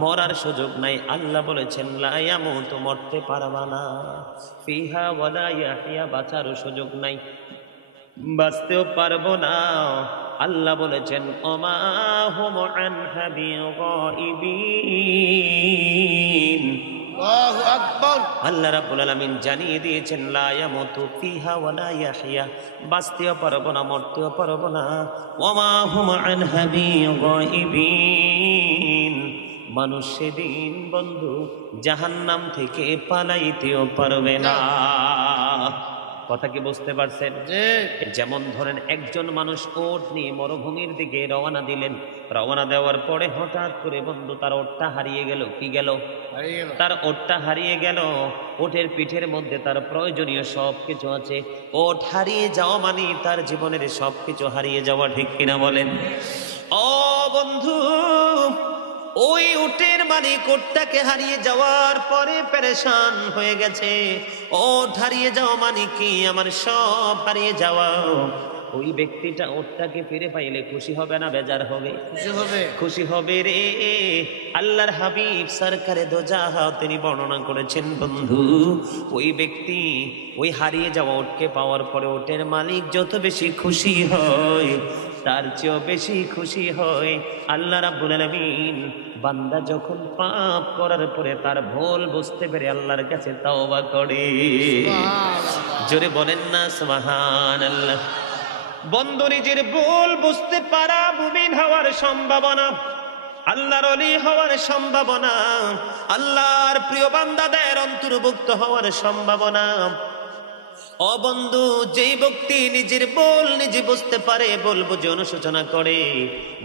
মরার সুযোগ নাই। আল্লাহ বলেছেন লা ইয়ামুতু, মরতে পারবা না, ফিহা ওয়ালা ইয়াহইয়া, বাঁচারও সুযোগ নাই, বাঁচতেও পারবো না। আল্লাহ বলেছেন ওমা হুম আনহা বিগাইবিন। আল্লাহু আকবার। আল্লাহ রাব্বুল আলামিন জানিয়ে দিয়েছেন লা ইয়ামুতু ফিহা ওয়ালা ইয়াহইয়া, বাঁচতেও পারবো না, মরতেও পারবো না। ওমা হুম আনহা বিগাইবিন। মানুষ সেদিন বন্ধু জাহান্নাম থেকে পালাইতেও পারবে না। কথা কি বুঝতে পারছেন? জি যেমন ধরেন একজন মানুষ ওট নিয়ে মরুভূমির দিকে রওনা দিলেন, রওনা দেওয়ার পরে হঠাৎ করে বন্ধু তার ওটটা হারিয়ে গেল। কি গেল? হারিয়ে গেল। তার ওটটা হারিয়ে গেল। ওটের পিঠের মধ্যে তার প্রয়োজনীয় সব কিছু আছে। ওট হারিয়ে যাওয়া মানে তার জীবনের সব কিছু হারিয়ে যাওয়া, ঠিক কিনা বলেন? ও বন্ধু, ওই উটের মালিক ওটটাকে হারিয়ে যাওয়ার পরে পেরেশান হয়ে গেছে। ওট হারিয়ে যাওয়া মানে কি? আমার সব হারিয়ে যাওয়া। ওই ব্যক্তিটা ওটটাকে ফিরে পাইলে খুশি হবে না বেজার হবে? খুশি হবে। খুশি হবে রে। আল্লাহর হাবিব সরকারে দো জাহা তিনি বর্ণনা করেছেন বন্ধু, ওই ব্যক্তি ওই হারিয়ে যাওয়া ওটকে পাওয়ার পরে ওটের মালিক যত বেশি খুশি হয়, তার চেয়েও বেশি খুশি হয় আল্লাহ রাব্বুল আলামিন। বান্দা যখন পাপ করার পরে তার ভুল বুঝতে পেরে আল্লাহর কাছে তওবা করে। সুবহানাল্লাহ। জোরে বলেন না সুবহানাল্লাহ। বন্ধু, নিজের ভুল বুঝতে পারা মুমিন হওয়ার সম্ভাবনা, আল্লাহর ওলি হওয়ার সম্ভাবনা, আল্লাহর প্রিয় বান্দাদের অন্তর্ভুক্ত হওয়ার সম্ভাবনা। ও বন্ধু, যেই ব্যক্তি নিজের ভুল নিজে বুঝতে পারে, ভুল বুঝে অনুশোচনা করে,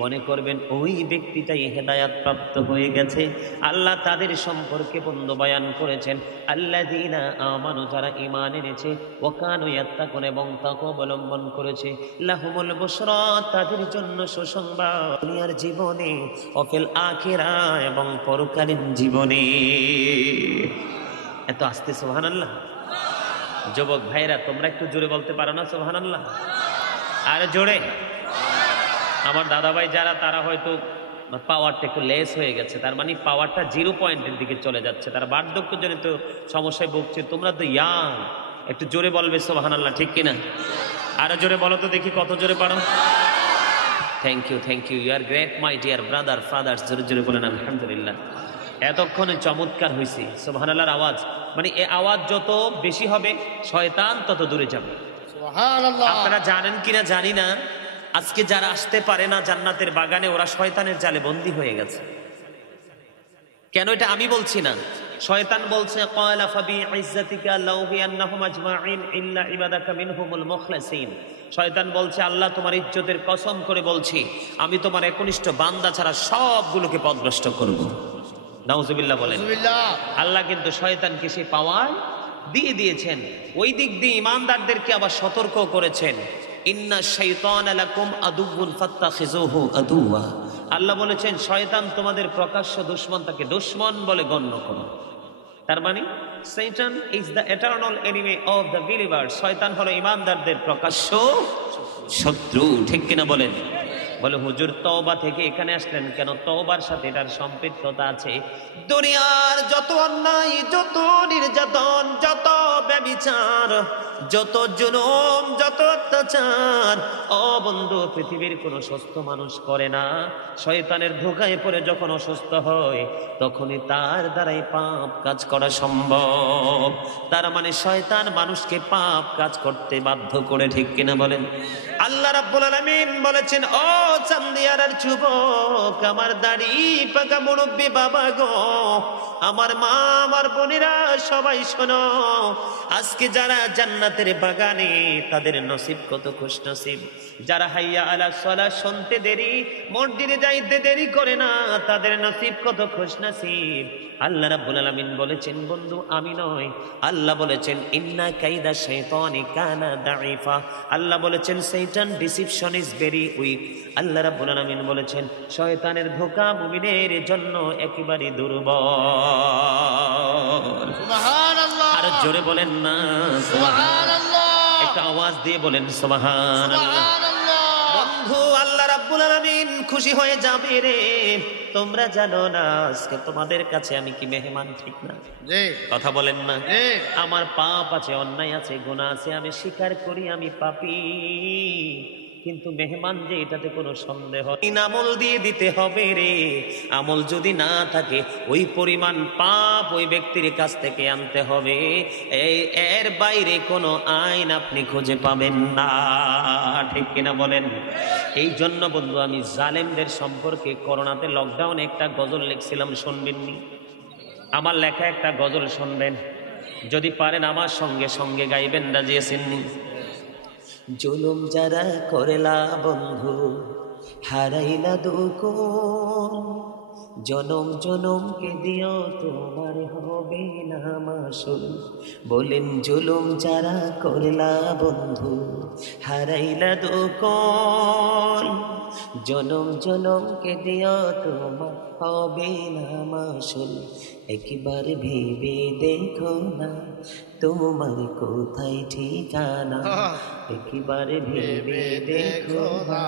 মনে করবেন ওই ব্যক্তিটাই হেদায়াত প্রাপ্ত হয়ে গেছে। আল্লাহ তাদের সম্পর্কে বন্ধু বয়ান করেছেন আল্লাযীনা আমানু, যারা ঈমান এনেছে, ওয়া কানু ইয়াত্তাকুন, এবং তাকওয়া অবলম্বন করেছে, লাহুমুল বুশরা, তাদের জন্য সুসংবাদ দুনিয়ার জীবনে, ওয়া ফিল আখিরাহ, এবং পরকালীন জীবনে। এত আস্তে সুবহানাল্লাহ। যুবক ভাইরা তোমরা একটু জোরে বলতে পারো না সুবহানাল্লাহ? আর জোরে। আমার দাদা ভাই যারা, তারা হয়তো পাওয়ারটা একটু লেস হয়ে গেছে, তার মানে পাওয়ারটা 0 পয়েন্টের দিকে চলে যাচ্ছে, তার বার্ধক্যজনিত সমস্যায় ভুগছে। তোমরা তো ইয়াং, একটু জোরে বলবে সুবহানাল্লাহ, ঠিক কিনা? আরো জোরে বলো তো দেখি, কত জোরে পারো? Thank you, thank you, you are great my dear brother fathers. জোরে জোরে বলেন আলহামদুলিল্লাহ। এতক্ষণে চমৎকার হয়েছে সুবহানাল্লাহর আওয়াজ। মানে এই আওয়াজ যত বেশি হবে শয়তান তত দূরে যাবে। সুবহানাল্লাহ। আপনারা জানেন কিনা জানি না, আজকে যারা আসতে পারে না জান্নাতের বাগানে, ওরা শয়তানের জালে বন্দী হয়ে গেছে। কেন? এটা আমি বলছি না, শয়তান বলছে ক্বালা ফাবি ইজ্জাতিকা লাউহিয়ান্নাহুম আজমাইন ইল্লা ইবাদাকা মিনহুমুল মুখলাসিন। শয়তান বলছে আল্লাহ তোমার ইজ্জতের কসম করে বলছি, আমি তোমার একনিষ্ঠ বান্দা ছাড়া সবগুলোকে পথভ্রষ্ট করব। নাউজুবিল্লাহ বলেন। নাউজুবিল্লাহ। আল্লাহ কিন্তু শয়তানকে সে পাওয়ার দিয়ে দিয়েছেন। ওই দিক দিয়ে ইমানদারদেরকে আবার সতর্ক করেছেন, ইন্না শাইতানা লাকুম আদুউন ফাত্তাখিযুহু আদুওয়া। আল্লাহ বলেছেন শয়তান তোমাদের প্রকাশ্য দুশমন, তাকে দুশমন বলে গণ্য করো। তার মানে Satan is the eternal enemy of the believers. শয়তান হলো ঈমানদারদের প্রকাশ্য শত্রু। ঠিক কিনা বলেন? বলে হুজুর তওবা থেকে এখানে আসলেন কেন? তওবার সাথে এটার সম্পৃক্ততা আছে। দুনিয়ার যত অন্যায়, যত নির্যাতন, যত ব্যভিচার, যত জুলুম, যত অত্যাচার, ও বন্ধু পৃথিবীর কোনো সুস্থ মানুষ করে না। শয়তানের ধোঁকায় পড়ে যখন অসুস্থ হয় তখনই তার দ্বারাই পাপ কাজ করা সম্ভব। তার মানে শয়তান মানুষকে পাপ কাজ করতে বাধ্য করে। ঠিক কিনা বলেন? আল্লাহ রাব্বুল আলামিন বলেছেন, ও চান্দিয়ারার যুবক, আমার দাড়ি পাকা মুরব্বী বাবা গো, আমার মা, আমার বোনেরা, সবাই শোনো। আজকে যারা জান্নাতের বাগানে, তাদের নসিব কত খুশনসিব। যারা হাইয়া আলা সালাহ শুনতে দেরি, মসজিদে যাইতে দেরি করে না, তাদের নসিব কত খুশনসিব। আল্লাহ রাব্বুল আলামিন বলেছেন বন্ধু আমি নয়, আল্লাহ বলেছেন ইন্না কাইদা শাইতানি কানা দাঈফা। আল্লাহ বলেছেন শয়তান ডিসিপশন ইজ ভেরি উইক। আল্লাহ রাব্বুল আলামিন বলেছেন শয়তানের ধোঁকা মুমিনের জন্য একেবারে দুর্বল। সুবহানাল্লাহ। আর জোরে বলেন না সুবহানাল্লাহ। একটা আওয়াজ দিয়ে বলেন সুবহানাল্লাহ। বন্ধু আল্লাহ রাব্বুল আলামিন খুশি হয়ে যাবে রে। তোমরা জানো না আজকে তোমাদের কাছে আমি কি মেহমান, ঠিক না? জি। কথা বলেন না? জি। আমার পাপ আছে, অন্যায় আছে, গুনাহ আছে, আমি স্বীকার করি আমি পাপী, কিন্তু মেহমান যে এটাতে কোনো সন্দেহ নেই। আমল দিয়ে দিতে হবে রে। আমল যদি না থাকে ওই পরিমাণ পাপ ওই ব্যক্তির কাছ থেকে আনতে হবে। এর বাইরে কোনো আইন আপনি খুঁজে পাবেন না। ঠিক কিনা বলেন? এই জন্য বন্ধু আমি জালেমদের সম্পর্কে করোনাতে লকডাউনে একটা গজল লিখছিলাম, শুনবেননি? আমার লেখা একটা গজল শুনবেন, যদি পারেন আমার সঙ্গে সঙ্গে গাইবেন। রাজি আছেননি? জুলুম যারা করলা বন্ধু হারাইলা দুকুন, জনম জনমকে দিও তোমার হবে না মাসুল। বলেন জুলুম যারা করলা বন্ধু হারাইলা দুকুন, জনম জনমকে দিও তোমার হবে না মাসুল। একবার ভেবে দেখো না তোমার কোথায় ঠিকানা, একবার ভেবে দেখো না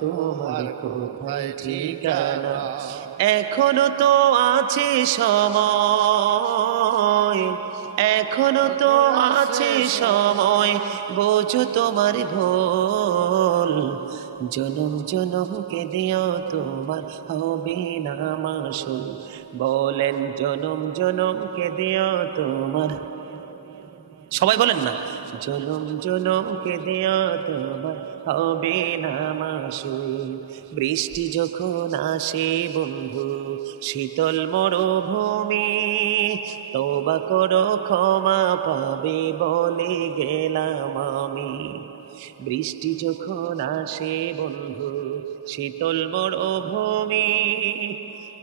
তোমার কোথায় ঠিকানা। এখনো তো আছে সময়, এখনো তো আছে সময়, বোঝো তোমার ভুল। জনম জনমকে দিও তোমার হবে না মাসুল। বলেন জনম জনমকে দিও তোমার, সবাই বলেন না, জনম জনমকে দিও তোমার হবে না মাসুল। বৃষ্টি যখন আসে বন্ধু শীতল মরুভূমি, তওবা করো ক্ষমা পাবে বলে গেলাম আমি। বৃষ্টি যখন আসে বন্ধু শীতল মরুভূমি,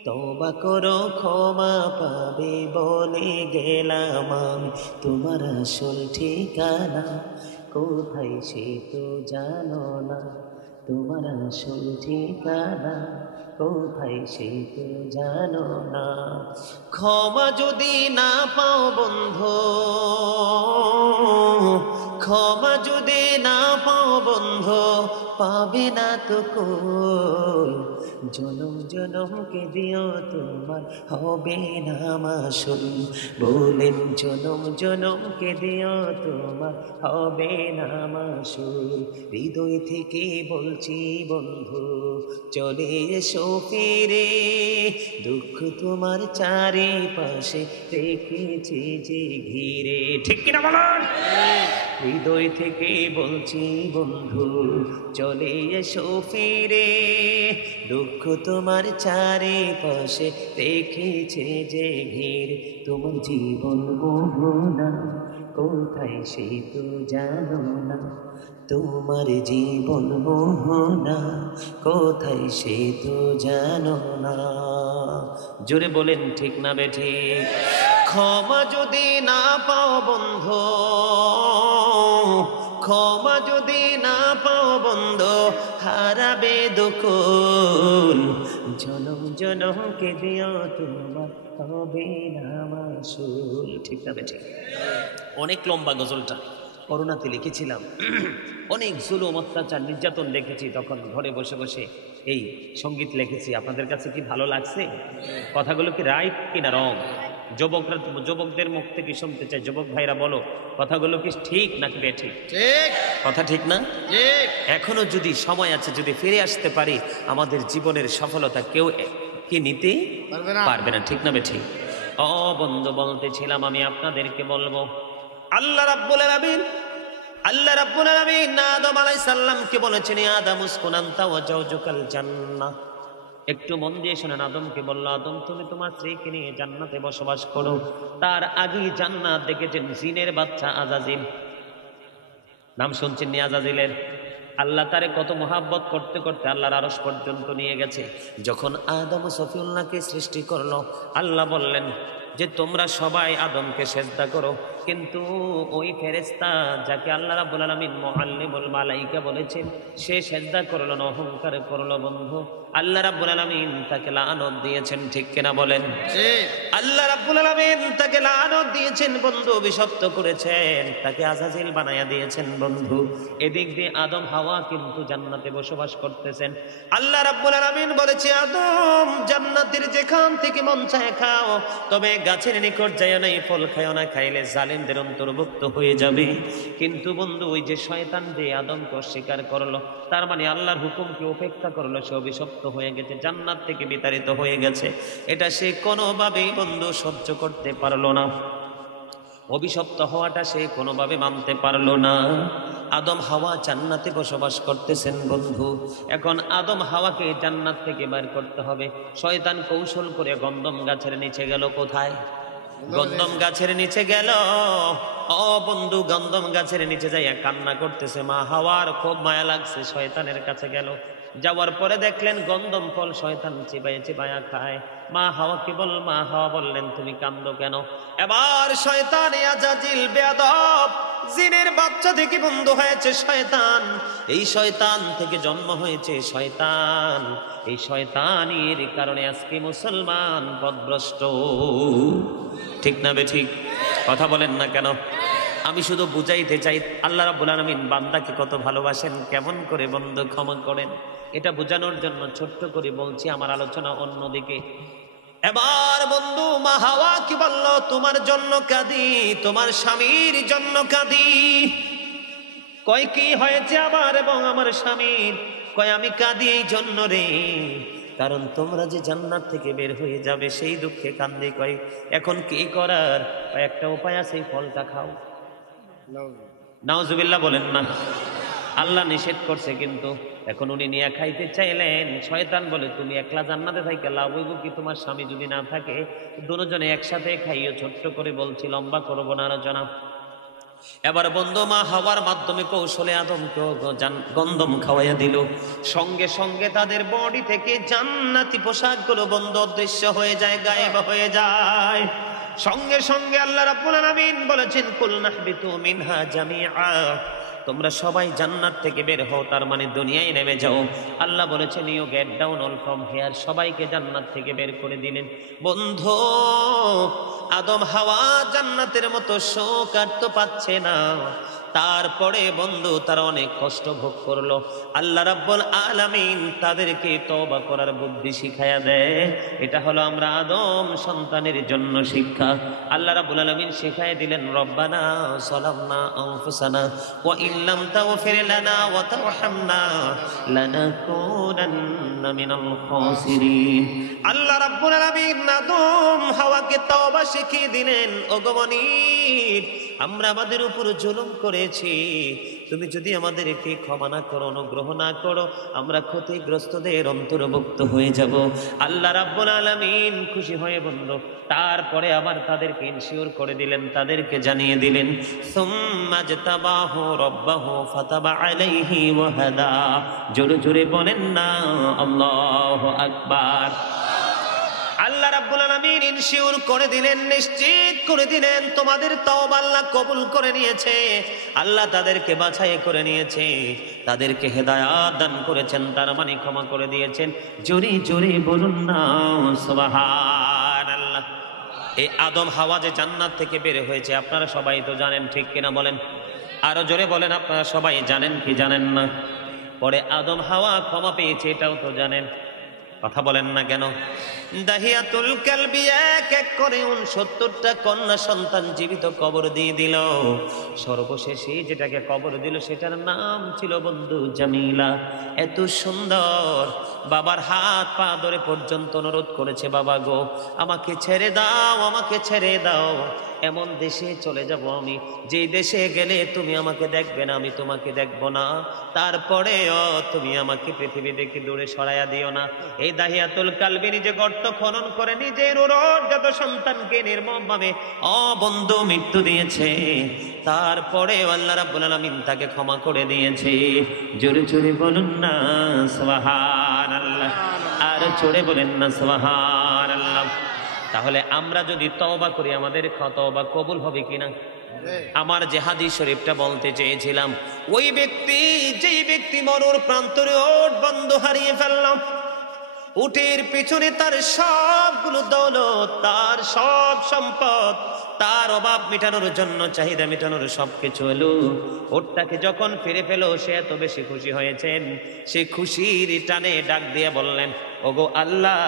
তওবা করো ক্ষমা পাবে বলে গেলাম আমি। তোমার আসল ঠিকানা কোথায় সে তো জানো না, তোমার আসল ঠিকানা কোথায় সে তো জানো না। ক্ষমা যদি না পাও বন্ধু, ক্ষমা যদি না পাও বন্ধু, পাবে না তো কুল। জনম জনমকে দিও তোমার হবে না মাসুল। বলেন জনম জনমকে দিও তোমার হবে না মাসুল। হৃদয় থেকে বলছি বন্ধু চলে এসো ফিরে, দুঃখ তোমার চারিপাশে রেখেছে যে ঘিরে। ঠিক কিনা বলেন? হৃদয় থেকে বলছি বন্ধু চলে এসো ফিরে, দুঃখ তোমার চারিপাশে রেখেছে যে ঘিরে। তোমার জীবন মোহনা কোথায় সে তো জানো না, তোমার জীবন মোহনা কোথায় সে তো জানো না। জোরে বলেন ঠিক না বেঠিক? ক্ষমা যদি না পাও বন্ধু, ক্ষমা যদি না পাও বন্ধু হারাবে দুকুল, জনম জনম কে দিও তোমার হবে না মাসুল। ঠিক না বেঠিক? অনেক লম্বা গজলটা করোনাতে লিখেছিলাম। অনেক জুলুম অত্যাচার নির্যাতন দেখেছি, তখন ঘরে বসে বসে এই সঙ্গীত লিখেছি। আপনাদের কাছে কি ভালো লাগছে? কথাগুলো কি রাইট কিনা রং? যুবকদের মুখ থেকে শুনতে চাই। যুবক ভাইরা বলো, কথাগুলো কি ঠিক নাকি বেঠিক? ঠিক। কথা ঠিক না? ঠিক। এখনো যদি সময় আছে, যদি ফিরে আসতে পারি, আমাদের জীবনের সফলতা কেউ কি নিতে পারবে না। ঠিক না বেঠিক? ও বন্ধু, বলতেছিলাম আমি আপনাদেরকে বলবো, আল্লাহ রাব্বুল আলামিন আদম আলাইহিস সালামকে বলেছেন, ইয়া আদম উসকুন আনতা ওয়া জাওজুকাল জান্নাহ। একটু মন দিয়ে শোনেন। আদমকে বলল, আদম তুমি তোমার স্ত্রীকে নিয়ে জান্নাতে বসবাস করো। তার আগেই জান্নাত দেখেছেন জিনের বাচ্চা আজাজিল। নাম শুনছেন নি আজাজিলের? আল্লাহ তারে কত মোহাব্বত করতে করতে আল্লাহর আরশ পর্যন্ত নিয়ে গেছে। যখন আদম সফিউল্লাহকে সৃষ্টি করলো, আল্লাহ বললেন যে তোমরা সবাই আদমকে সেজদা করো, কিন্তু ওই ফেরেশতা যাকে আল্লাহ রাব্বুল আলামিন মুআল্লিমুল মালাইকা বলেছেন, সে সেজদা করলো না, অহংকার করলো। বন্ধু, আল্লাহ রাব্বুল আলামিন তাকে লানত দিয়েছেন। ঠিক কিনা বলেন? আল্লাহ রাব্বুল আলামিন তাকে লানত দিয়েছেন বন্ধু, অভিশপ্ত করেছেন, তাকে আজাজিল বানায়া দিয়েছেন বন্ধু। এদিক দিয়ে আদম হাওয়া কিন্তু জান্নাতে বসবাস করতেছেন। আল্লাহ রাব্বুল আলামিন বলেছে, আদম জান্নাতের যেখান থেকে মন চায় খাও, তবে গাছের নিকট যাইও না, ফল খাইও না, খাইলে জালিমদের অন্তর্ভুক্ত হয়ে যাবে। কিন্তু বন্ধু, ওই যে শয়তান যে আদমকে অস্বীকার করলো, তার মানে আল্লাহর হুকুমকে উপেক্ষা করলো, সে অভিশপ্ত হয়ে গেছে, জান্নাত থেকে বিতাড়িত হয়ে গেছে। এটা সে কোনোভাবেই বন্ধু সহ্য করতে পারলো না। অভিশপ্ত হওয়াটা সে কোনোভাবে মানতে পারলো না। আদম হাওয়া জান্নাতে বসবাস করতেছেন বন্ধু। এখন আদম হাওয়াকে জান্নাত থেকে বের করতে হবে। শয়তান কৌশল করে গন্ধম গাছের নিচে গেল। কোথায়? গন্ধম গাছের নিচে গেল। ও বন্ধু, গন্ধম গাছের নিচে যাইয়া কান্না করতেছে। মা হাওয়ার খুব মায়া লাগছে, শয়তানের কাছে গেল। যাওয়ার পরে দেখলেন গন্ধম ফল শয়তান চিবাইয়া চিবাইয়া খায়। মা হাওয়া বললেন, তুমি কান্দো কেন? এবার শয়তান আজাজিল বেয়াদব জিনের বাচ্চা থেকে বন্ধু হয়েছে শয়তান। এই শয়তান থেকে জন্ম হয়েছে শয়তান। এই শয়তানের কারণে আজকে মুসলমান পথভ্রষ্ট। ঠিক না বেঠিক? কথা বলেন না কেন? আমি শুধু বুঝাইতে চাই, আল্লাহ রাব্বুল আলামিন বান্দাকে কত ভালোবাসেন, কেমন করে বন্ধু ক্ষমা করেন, এটা বোঝানোর জন্য ছোট্ট করে বলছি। আমার আলোচনা অন্যদিকে। এবার বন্ধু, মা হাওয়া কি বলল? তোমার জন্য কাঁদি, তোমার স্বামীর জন্য কাঁদি। কয় কি হয়েছে আমার এবং আমার স্বামীর? কয় আমি কাঁদি এই জন্য রে, কারণ তোমরা যে জান্নাত থেকে বের হয়ে যাবে সেই দুঃখে কান্দি। কয় এখন কি করার? একটা উপায় আছে, এই ফলটা খাও। নাউজুবিল্লাহ বলেন না। আল্লাহ নিষেধ করছে, কিন্তু এখন উনি নিয়ে খাইতে চাইলেন। শয়তান বলে, তুমি একলা জান্নাতে থাইকে লাভ হইব কি? তোমার স্বামী যদি না থাকে, দুজনে একসাথে খাইও। ছোট্ট করে বলছি, লম্বা করবো না আলোচনা। এবার বন্ধু, মা হাওয়ার মাধ্যমে কৌশলে আদমকে গন্ধম খাওয়াইয়া দিল। সঙ্গে সঙ্গে তাদের বডি থেকে জান্নাতি পোশাকগুলো বন্ধ অদৃশ্য হয়ে যায়, গায়েব হয়ে যায়। সঙ্গে সঙ্গে আল্লাহ রাব্বুল আলামিন বলেছেন, কুল নাহবিতু মিনহা জামিআ, তোমরা সবাই জান্নাত থেকে বের হও, তার মানে দুনিয়ায় নেমে যাও। আল্লাহ বলেছেন, you get down all from here. সবাইকে জান্নাত থেকে বের করে দিলেন। বন্ধু, আদম হাওয়া জান্নাতের মতো সুখ আর তো পাচ্ছে না। তারপরে বন্ধু, তারা অনেক কষ্ট ভোগ করলো। আল্লাহ রাব্বুল আলামিন তাদেরকে তওবা করার বুদ্ধি শিখায়া দেয়। এটা হলো আমরা আদম সন্তানের জন্য শিক্ষা। আল্লাহ রাব্বুল আলামিন শিখায় দিলেন, রব্বানা যালামনা আনফুসানা ওয়া ইল্লাম তাগফির লানা ওয়া তারহামনা লানাকুনান্না মিনাল খাসিরিন। আল্লাহ রাব্বুল আলামিন আদম হাওয়াকে তওবা শিখিয়ে দিলেন। ওগো মনিব, আমরা আমাদের উপর জুলুম করেছি, তুমি যদি আমাদেরকে ক্ষমা না করো, অনুগ্রহ না করো, আমরা ক্ষতিগ্রস্তদের অন্তর্ভুক্ত হয়ে যাব। আল্লাহ রাব্বুল আলামিন খুশি হয়ে বন্ধু তারপরে আবার তাদেরকে ইনশিওর করে দিলেন, তাদেরকে জানিয়ে দিলেন, সুম্মা জতাবাহু রাব্বাহু ফাতাবা আলাইহি ওয়া হাদা। জোরে জোরে বলেন না আল্লাহু আকবার। আল্লাহ রাব্বুল আলামিন ইনশিওর করে দিলেন, নিশ্চিত করে দিলেন তোমাদের তওবা আল্লাহ কবুল করে নিয়েছে। আল্লাহ তাদেরকে বাছাই করে নিয়েছে, তাদেরকে হেদায়াত দান করেছেন, তার মানে ক্ষমা করে দিয়েছেন। জোরে জোরে বলুন না সুবহানাল্লাহ। এই আদম হাওয়া যে জান্নাত থেকে বের হয়েছে আপনারা সবাই তো জানেন, ঠিক কিনা বলেন? আরো জোরে বলেন, আপনারা সবাই জানেন কি জানেন না? পরে আদম হাওয়া ক্ষমা পেয়েছে এটাও তো জানেন, কথা বলেন না কেন? দাহিয়াতুল কালবি এক এক করে 69টা কন্যা সন্তান জীবিত কবর দিয়ে দিল। সর্বশেষে যেটাকে কবর দিল সেটার নাম ছিল বন্ধু জামিলা। এত সুন্দর, বাবার হাত পা ধরে পর্যন্ত অনুরোধ করেছে, বাবা গো আমাকে ছেড়ে দাও, আমাকে ছেড়ে দাও। এমন দেশে চলে যাব আমি যে দেশে গেলে তুমি আমাকে দেখবে না, আমি তোমাকে দেখবো না, তারপরেও তুমি আমাকে পৃথিবী থেকে দূরে সরাইয়া দিও না। এই দাহিয়াতুল কালবি নিজে গর্ত খনন করে নিজের যত সন্তানকে নির্মমভাবে বন্ধু মৃত্যু দিয়েছে, তারপরে আল্লাহ রাব্বুল আলামিন তাকে ক্ষমা করে দিয়েছে। জোরে জোরে বলুন না সুবহানাল্লাহ, আর জোরে বলেন না সুবহানাল্লাহ। তাহলে আমরা যদি তওবা করি আমাদের তওবা কবুল হবে কিনা? আমার যে হাদিস শরীফটা বলতে চেয়েছিলাম, ওই ব্যক্তি যেই ব্যক্তি মরুর প্রান্তরে ওট বন্ধ হারিয়ে ফেললাম, উটের পিছনে তার সবগুলো দৌলত, তার সব সম্পদ, তার অভাব মেটানোর জন্য, চাহিদা মেটানোর সবকিছু এলো, ওটটাকে যখন ফিরে পেল সে এত বেশি খুশি হয়েছেন, সে খুশির টানে ডাক দিয়ে বললেন, ওগো আল্লাহ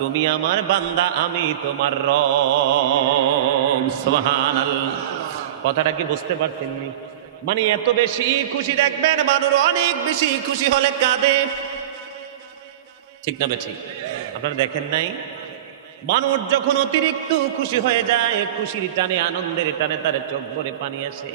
তুমি আমার বান্দা, আমি তোমার রব। সুবহানাল্লাহ। কথাটা কি বুঝতে পারছেননি? মানে এত বেশি খুশি, দেখবেন মানুষ অনেক বেশি খুশি হলে কাঁদে, ঠিক না ঠিক? আপনারা দেখেন নাই, মানুষ যখন অতিরিক্ত খুশি হয়ে যায়, খুশির টানে আনন্দের টানে তার চোখ ভরে পানি আসে,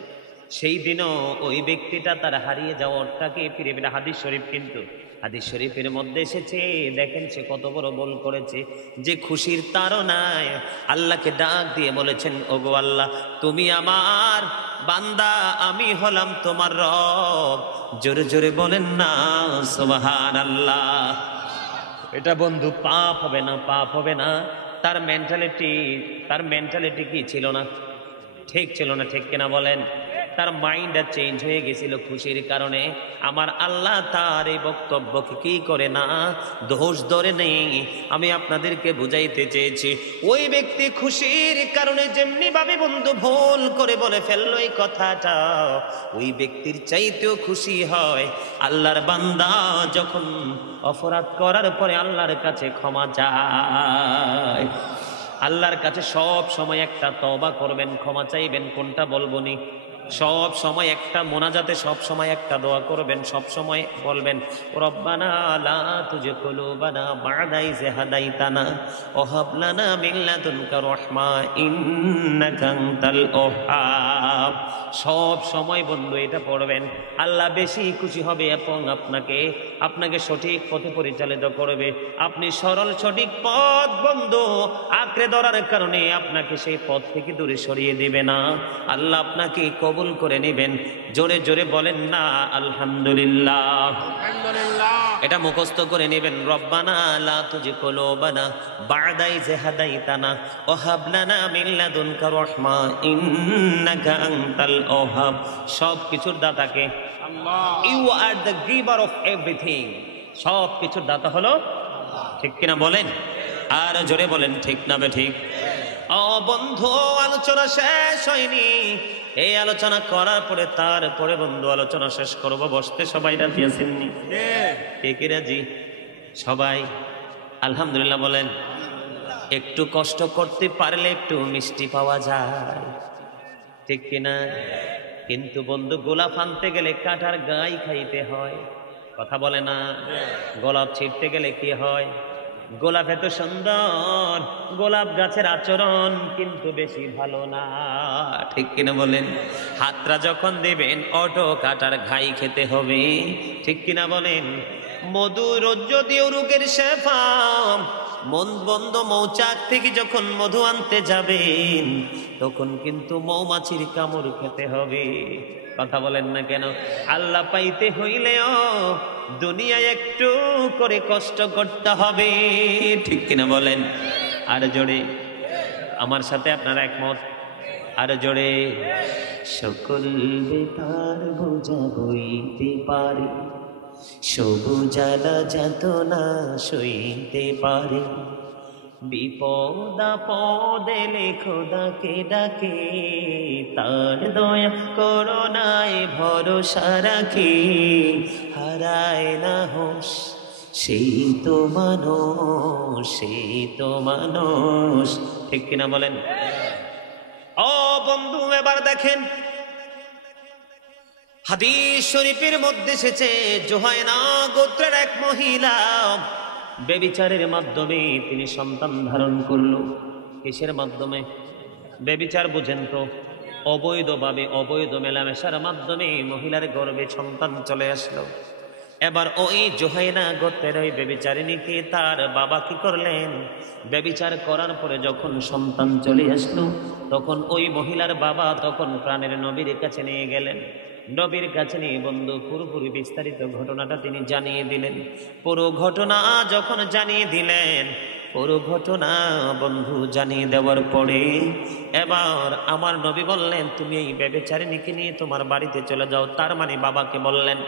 সেই দিনও ওই ব্যক্তিটা তার হারিয়ে যাওয়াটাকে ফিরে পেলে। হাদিস শরীফ, কিন্তু হাদিস শরীফের মধ্যে এসেছে, দেখেন সে কত বড় ভুল করেছে, যে খুশির তাড়নায় আল্লাহকে ডাক দিয়ে বলেছেন, ওগো আল্লাহ তুমি আমার বান্দা, আমি হলাম তোমার রব। জোরে জোরে বলেন না সুবহানাল্লাহ। এটা বন্ধু পাপ হবে না? পাপ হবে না। তার মেন্টালিটি কি ছিল না? ঠিক ছিল না? ঠিক কিনা বলেন? তার মাইন্ডটা চেঞ্জ হয়ে গেছিল খুশির কারণে। আমার আল্লাহ তার এই বক্তব্যকে কি করে না, দোষ ধরে নেই। আমি আপনাদেরকে বুঝাইতে চেয়েছি, ওই ব্যক্তি খুশির কারণে যেমনি ভাবে বন্ধু ভুল করে বলে ফেললো এই কথাটা, ওই ব্যক্তির চাইতেও খুশি হয় আল্লাহর বান্দা যখন অপরাধ করার পরে আল্লাহর কাছে ক্ষমা চায়। আল্লাহর কাছে সব সময় একটা তওবা করবেন, ক্ষমা চাইবেন। কোনটা বলবো নি? সব সময় একটা মোনাজাতে সব সময় একটা দোয়া করবেন, সব সময় বলবেন, রব্বানা লা তুযিগ কুলুবানা বা'দা ইয হাদাইতানা ওয়া হাব লানা মিন লাদুনকা রাহমা ইন্নাকা আনতাল ওয়াহ্হাব। সব সময় বন্ধু এটা পড়বেন, আল্লাহ বেশি খুশি হবে এবং আপনাকে সঠিক পথে পরিচালিত করবে। আপনি সরল সঠিক পথ বন্ধু আঁকড়ে ধরার কারণে আপনাকে সেই পথ থেকে দূরে সরিয়ে দিবে না, আল্লাহ আপনাকে কবুল করে নেবেন। জোরে জোরে বলেন না আলহামদুলিল্লাহ। এটা মুখস্থ করে নেবেন, রব্বানা লা তুযিগ কুলুবানা বা'দা ইয হাদাইতানা ওয়া হাব লানা মিন লাদুনকা রাহমা ইন্নাকা আনতাল ওয়াহ্হাব। সব কিছুর দাতাকে আল্লাহ। You are the giver of everything. সব কিছুর দাতা হলো, ঠিক কিনা বলেন? আর জোরে বলেন ঠিক না বে ঠিক? ও বন্ধু, আলোচনা শেষ হয়নি। এই আলোচনা করার পরে তারপরে বন্ধু আলোচনা শেষ করব। বসতে সবাই রাজি আছেননি? কে কে রাজি? সবাই আলহামদুলিল্লাহ বলেন। একটু কষ্ট করতে পারলে একটু মিষ্টি পাওয়া যায়, ঠিক কিনা? কিন্তু বন্ধু গোলাপ আনতে গেলে কাটার গাই খাইতে হয়, কথা বলে না? গোলাপ ছিঁড়তে গেলে কি হয়? গোলাপ এত সুন্দর, গোলাপ গাছের আচরণ কিন্তু বেশি ভালো না, ঠিক কিনা বলেন? হাতটা যখন দেবেন অটো কাটার ঘাই খেতে হবে, ঠিক কিনা বলেন? মধু রোজ দিও রোগের শেফা, মন বন্ধ মৌচাক থেকে যখন মধু আনতে যাবেন তখন কিন্তু মৌমাছির কামড় খেতে হবে, কথা বলেন না কেন? আল্লাহ পাইতে হইলেও দুনিয়ায় একটু করে কষ্ট করতে হবে, ঠিক কিনা বলেন? আর জোরে, আমার সাথে আপনারা একমত? আর জোরে। সকল বেতার বোঝা বইতে পারে, সবুজালা যাতনা সইতে পারে, বিপদ আপদে খোদাকে ডাকে, তার দয়া করুণায় ভরসা রাখে, হারায় না হোশ সেই তো মানুষ, সেই তো মানুষ। ঠিক কিনা বলেন? ও বন্ধু, এবার দেখেন হাদিস শরীফের মধ্যে এসেছে, জুহায়না গোত্রের এক মহিলা ব্যভিচারের মাধ্যমে তিনি সন্তান ধারণ করল। কিসের মাধ্যমে? ব্যভিচার বুঝেন তো, অবৈধভাবে, অবৈধ মেলামেশার মাধ্যমে মহিলার গর্ভে সন্তান চলে আসলো। এবার ওই জুহায়না গোত্রের ওই ব্যভিচারিণীকে তার বাবা কি করলেন? ব্যভিচার করার পরে যখন সন্তান চলে আসলো, তখন ওই মহিলার বাবা তখন প্রাণের নবীর কাছে নিয়ে গেলেন। নবীর কাছে নিয়ে বন্ধু পুরোপুরি বিস্তারিত ঘটনাটা তিনি জানিয়ে দিলেন। পুরো ঘটনা যখন জানিয়ে দিলেন, পুরো ঘটনা বন্ধু জানিয়ে দেওয়ার পরে এবার আমার নবী বললেন, তুমি এই ব্যভিচারিণীকে নিয়ে তোমার বাড়িতে চলে যাও। তার মানে বাবাকে বললেন,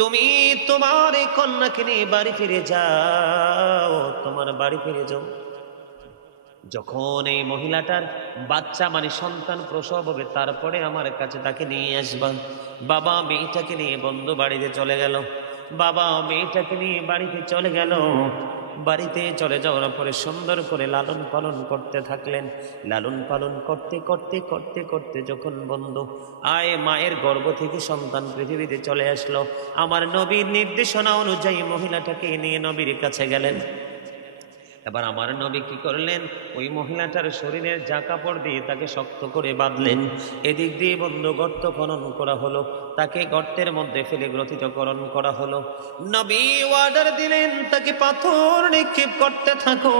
তুমি তোমার এই কন্যাকে নিয়ে বাড়ি ফিরে যাও, তোমার বাড়ি ফিরে যাও। যখন এই মহিলাটার বাচ্চা মানে সন্তান প্রসব হবে, তারপরে আমার কাছে তাকে নিয়ে আসবা। বাবা মেয়েটাকে নিয়ে বন্ধু বাড়িতে চলে গেল। বাবা মেয়েটাকে নিয়ে বাড়িতে চলে গেল। বাড়িতে চলে যাওয়ার পরে সুন্দর করে লালন পালন করতে থাকলেন। লালন পালন করতে করতে করতে করতে যখন বন্ধু মায়ের গর্ভ থেকে সন্তান পৃথিবীতে চলে আসলো, আমার নবীর নির্দেশনা অনুযায়ী মহিলাটাকে নিয়ে নবীর কাছে গেলেন। এবার আমার নবী কি করলেন? ওই মহিলাটার শরীরের যা কাপড় দিয়ে তাকে শক্ত করে বাঁধলেন। এদিক দিয়ে বন্ধু গর্ত খনন করা হলো, তাকে গর্তের মধ্যে ফেলে গ্রথিতকরণ করা হলো। নবী অর্ডার দিলেন, তাকে পাথর নিক্ষেপ করতে থাকো।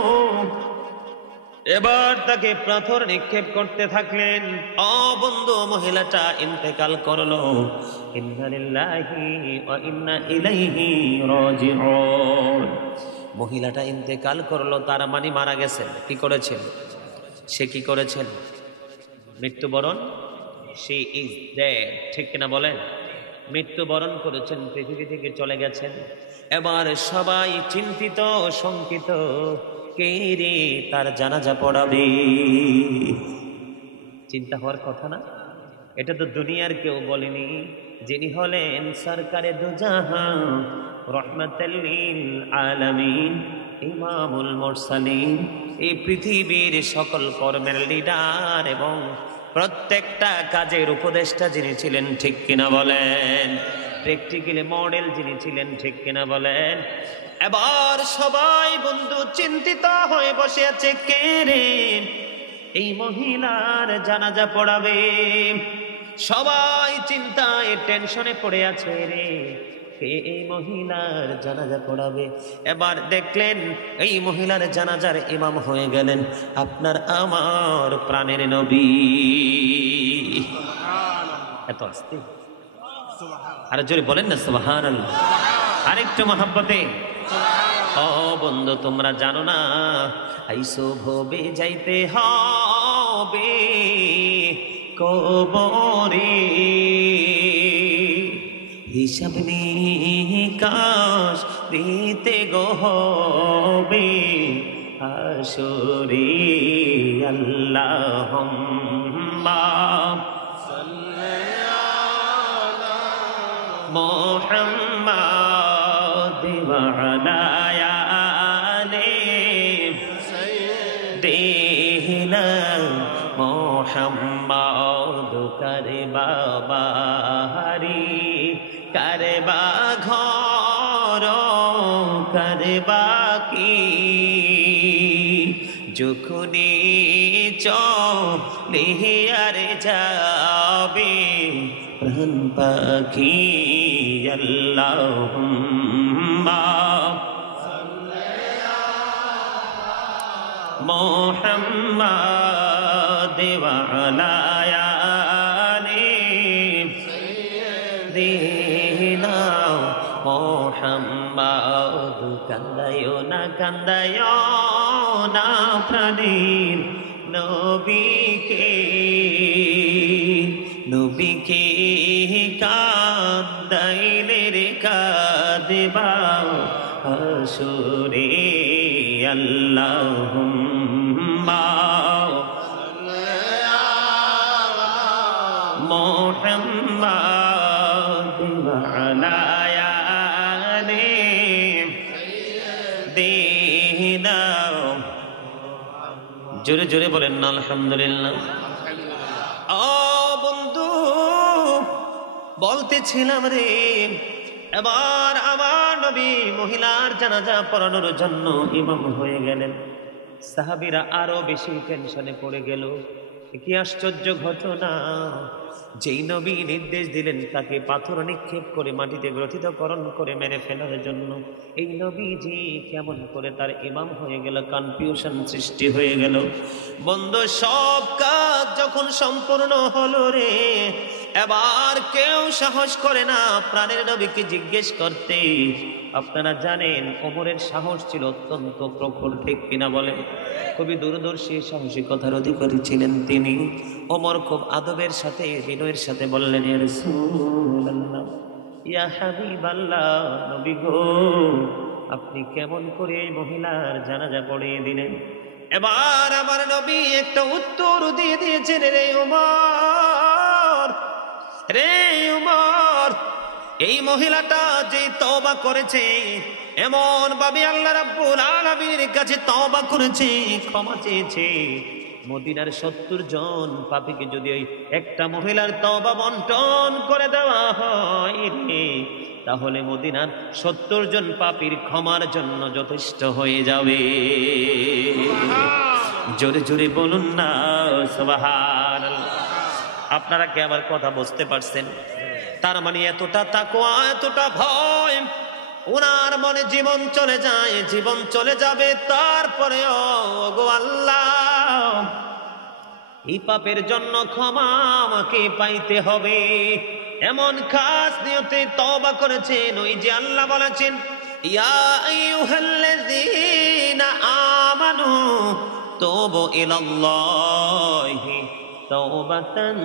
এবার তাকে পাথর নিক্ষেপ করতে থাকলেন। বন্ধু মহিলাটা ইন্তেকাল করলো। ইন্না লিল্লাহি ওয়া ইন্না ইলাইহি রাজিউন। মহিলাটা ইন্তেকাল করলো, তার মানে মারা গেছেন। কি করেছেন? সে কি করেছেন? মৃত্যুবরণ। সে ইজ ডেড। ঠিক কিনা বলেন? মৃত্যুবরণ করেছেন, পৃথিবী থেকে চলে গেছেন। এবার সবাই চিন্তিত শঙ্কিত, কে রে তার জানাজা পড়াবে? চিন্তা হওয়ার কথা না? এটা তো দুনিয়ার কেউ বলেনি, যিনি হলেন সরকারে দু জাহান, রহমাতুল লিল আলামিন, ইমামুল মুরসালিন, এই পৃথিবীর সকল কর্মের লিডার এবং প্রত্যেকটা কাজের উপদেষ্টা যিনি ছিলেন। ঠিক কিনা বলেন? প্র্যাকটিক্যালি মডেল যিনি ছিলেন। ঠিক কিনা বলেন? এবার সবাই বন্ধু চিন্তিত হয়ে বসে আছে, কে রে এই মহিলার জানাজা পড়াবে? সবাই চিন্তায় টেনশনে পড়ে আছে, রে কে এই মহিলার জানাজা পড়াবে? এবার দেখলেন এই মহিলার জানাজার ইমাম হয়ে গেলেন আপনার আমার প্রাণের নবী। এত আস্তে, আর জোরে বলেন না সুবহানাল্লাহ। আরেকটু মহব্বতে। ও বন্ধু, তোমরা জানো না আইসো ভবে যাইতে হবে কবরে, হিসাব নিকাশ দিতে গো হবে হাসরে। আল্লাহুম্মা সাল্লি আলা মুহাম্মাদ ওয়া আলা আলি সাইয়্যিদিনা মুহাম্মাদ। করবা বাহারি, করবা ঘর, করবা কি যখনি চলে আর যাবে প্রাণ পাখি। আল্লাহুম্মা মুহাম্মাদ ওয়া আলা আলি সাইয়্যিদিনা মুহাম্মাদ। কান্দায়ো না কান্দায়ো না প্রাণের নবীকে, নবীকে কাঁদাইলে রে কাঁদবা হাসরে আল্লাহুম্মা মুহাম্মাদ ওয়া আলা আলি সাইয়্যিদিনা। জোরে জোরে বলেন না আলহামদুলিল্লাহ। ও বন্ধু বলতেছিলাম রে, এবার আমার নবী মহিলার জানাজা পড়ানোর জন্য ইমাম হয়ে গেলেন। সাহাবীরা আরো বেশি টেনশনে পড়ে গেল। কি আশ্চর্য ঘটনা! যেই নবী নির্দেশ দিলেন তাকে পাথর নিক্ষেপ করে মাটিতে গ্রথিতকরণ করে মেরে ফেলার জন্য, এই নবীজি কেমন করে তার ইমাম হয়ে গেল? কনফিউশন সৃষ্টি হয়ে গেল। বন্ধু সব কাজ যখন সম্পূর্ণ হলো রে, এবার কেউ সাহস করে না প্রাণের নবীকে জিজ্ঞেস করতে। আপনারা জানেন ওমরের সাহস ছিল অত্যন্ত প্রখর, ঠিক কিনা বলেন? খুবই দূরদর্শী সাহসিকতার অধিকারী ছিলেন তিনি। ওমর খুব আদবের সাথে বিনয়ের সাথে বললেন, ইয়া রাসূলুল্লাহ, ইয়া হাবিবাল্লাহ, নবী গো, আপনি কেমন করে এই মহিলার জানাজা পড়িয়ে দিলেন? এবার আমার নবী একটা উত্তর দিয়ে দিয়েছেন, রে ওমর, রে ওমর, এই মহিলাটা যে তওবা করেছে, এমন ভাবে আল্লাহ রাব্বুল আলামিনের কাছে তওবা করেছে, ক্ষমা চেয়েছে। মদিনার 70 জন পাপীকে যদি ওই একটা মহিলার তওবা বন্টন করে দেওয়া হয় রে, তাহলে মদিনার 70 জন পাপীর ক্ষমার জন্য যথেষ্ট হয়ে যাবে। জোরে জোরে বলুন না সুবহানাল্লাহ। আপনারা কি আবার কথা বুঝতে পারছেন? তার মানে এতটা তাকওয়া, এতটা ভয় ওনার মনে। জীবন চলে যায়, জীবন চলে যাবে, তারপরেও গো আল্লাহ, এই পাপের জন্য ক্ষমা আমাকে পাইতে হবে, এমন খাস নিয়তে তওবা করেছেন। ওই যে আল্লাহ বলেছেন, ইয়া আইয়ুহাল্লাযীনা আমানু তুবু ইলাল্লাহি তাওবাতান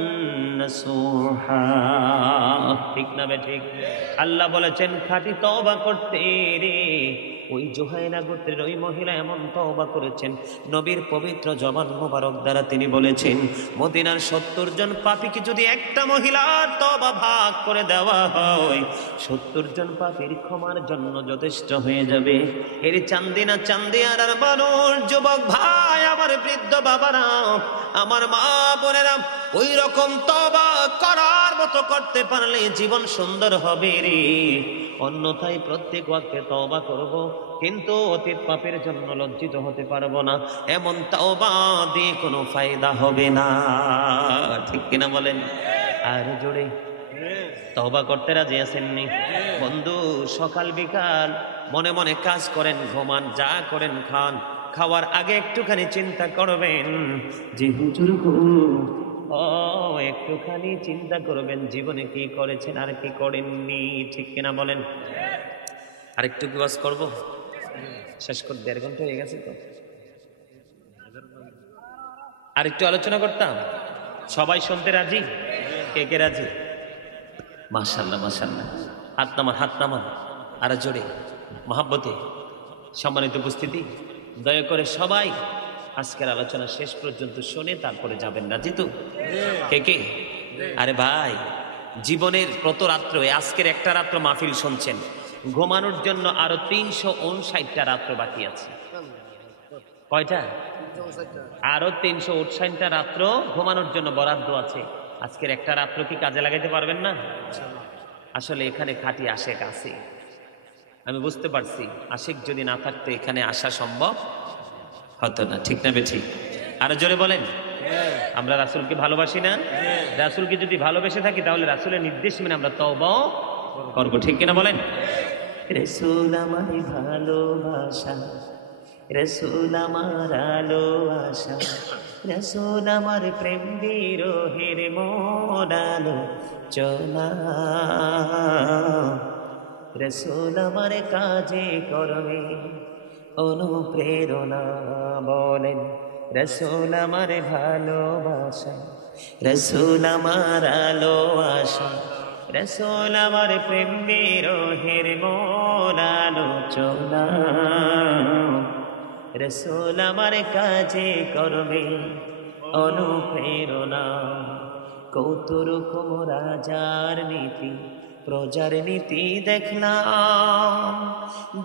নাসুহা। ঠিক না বে ঠিক? আল্লাহ বলেছেন খাঁটি তওবা করতে রে। ওই জুহাইনা গোত্রের ওই মহিলা এমন তওবা করেছেন, নবীর পবিত্র জবান মোবারক দ্বারা তিনি বলেছেন, মদিনার 70 জন পাপীকে যদি একটা মহিলার তওবা ভাগ করে দেওয়া হয়, 70 জন পাপীর ক্ষমার জন্য যথেষ্ট হয়ে যাবে। এর চান্দিনা চান্দিয়ার মানুষ, যুবক ভাই, আমার বৃদ্ধ বাবারা, আমার মা বোনেরা, ওই রকম তওবা করার মতো করতে পারলে জীবন সুন্দর হবে রে। অন্যথায় প্রত্যেক ওয়াক্তে তওবা করব, কিন্তু অতীত পাপের জন্য লজ্জিত হতে পারবো না, এমন তওবা দিয়ে কোনো ফায়দা হবে না। ঠিক কিনা বলেন? আর জোরে তওবা করতে রাজি আছেননি? বন্ধু সকাল বিকাল মনে মনে কাজ করেন, ঘুমান, যা করেন খান, খাওয়ার আগে একটুখানি চিন্তা করবেন যে হুজুর গো, একটুখানি চিন্তা করবেন জীবনে কি করেছেন আর কি করেননি। ঠিক কিনা বলেন? আরেকটু কি ওয়াজ করবো? শেষ করে 1.5 ঘন্টা হয়ে গেছে তো, আরেকটু আলোচনা করতাম। সবাই শুনতে রাজি? কে কে রাজি? মাশাআল্লাহ মাশাআল্লাহ। হাত নামান, হাত নামান, আর জোরে মহাব্বতে। সম্মানিত উপস্থিতি, দয়া করে সবাই আজকের আলোচনা শেষ পর্যন্ত শুনে তারপরে যাবেন। রাজি তো? কে কে? আরে ভাই, জীবনের কত রাত্র, আজকের একটা রাত্র মাহফিল শুনছেন, ঘুমানোর জন্য আরো 359টা রাত্র বাকি আছে। কয়টা? আরো 359টা রাত্র ঘুমানোর জন্য বরাদ্দ আছে। আজকের একটা রাত্র কি কাজে লাগাইতে পারবেন না? আসলে এখানে খাঁটি আশেক আছে, আমি বুঝতে পারছি। আশেক যদি না থাকতো এখানে আসা সম্ভব হতো না। ঠিক না বেঠিক? আরো জোরে বলেন। আমরা রাসূলকে ভালোবাসি না? রাসূলকে যদি ভালোবেসে থাকি তাহলে রাসূলের নির্দেশ মেনে আমরা তওবা করব। ঠিক কিনা বলেন? রাসূল আমার ভালোবাসা, রাসূল আমার আলো আশা, রাসূল আমার প্রেম বিরহের মন আলোচনা, রাসূল আমার কাজে করবে অনুপ্রেরণা। বলেন রসুল আমার ভালোবাসা, রসুল আমার আলো আশা, রসুল আমার প্রেম বিরহের মূল আলোচনা, রসুল আমার কাজে কর্মে অনুপ্রেরণা। কৌতুরকম রাজার নীতি প্রজার নীতি দেখলাম,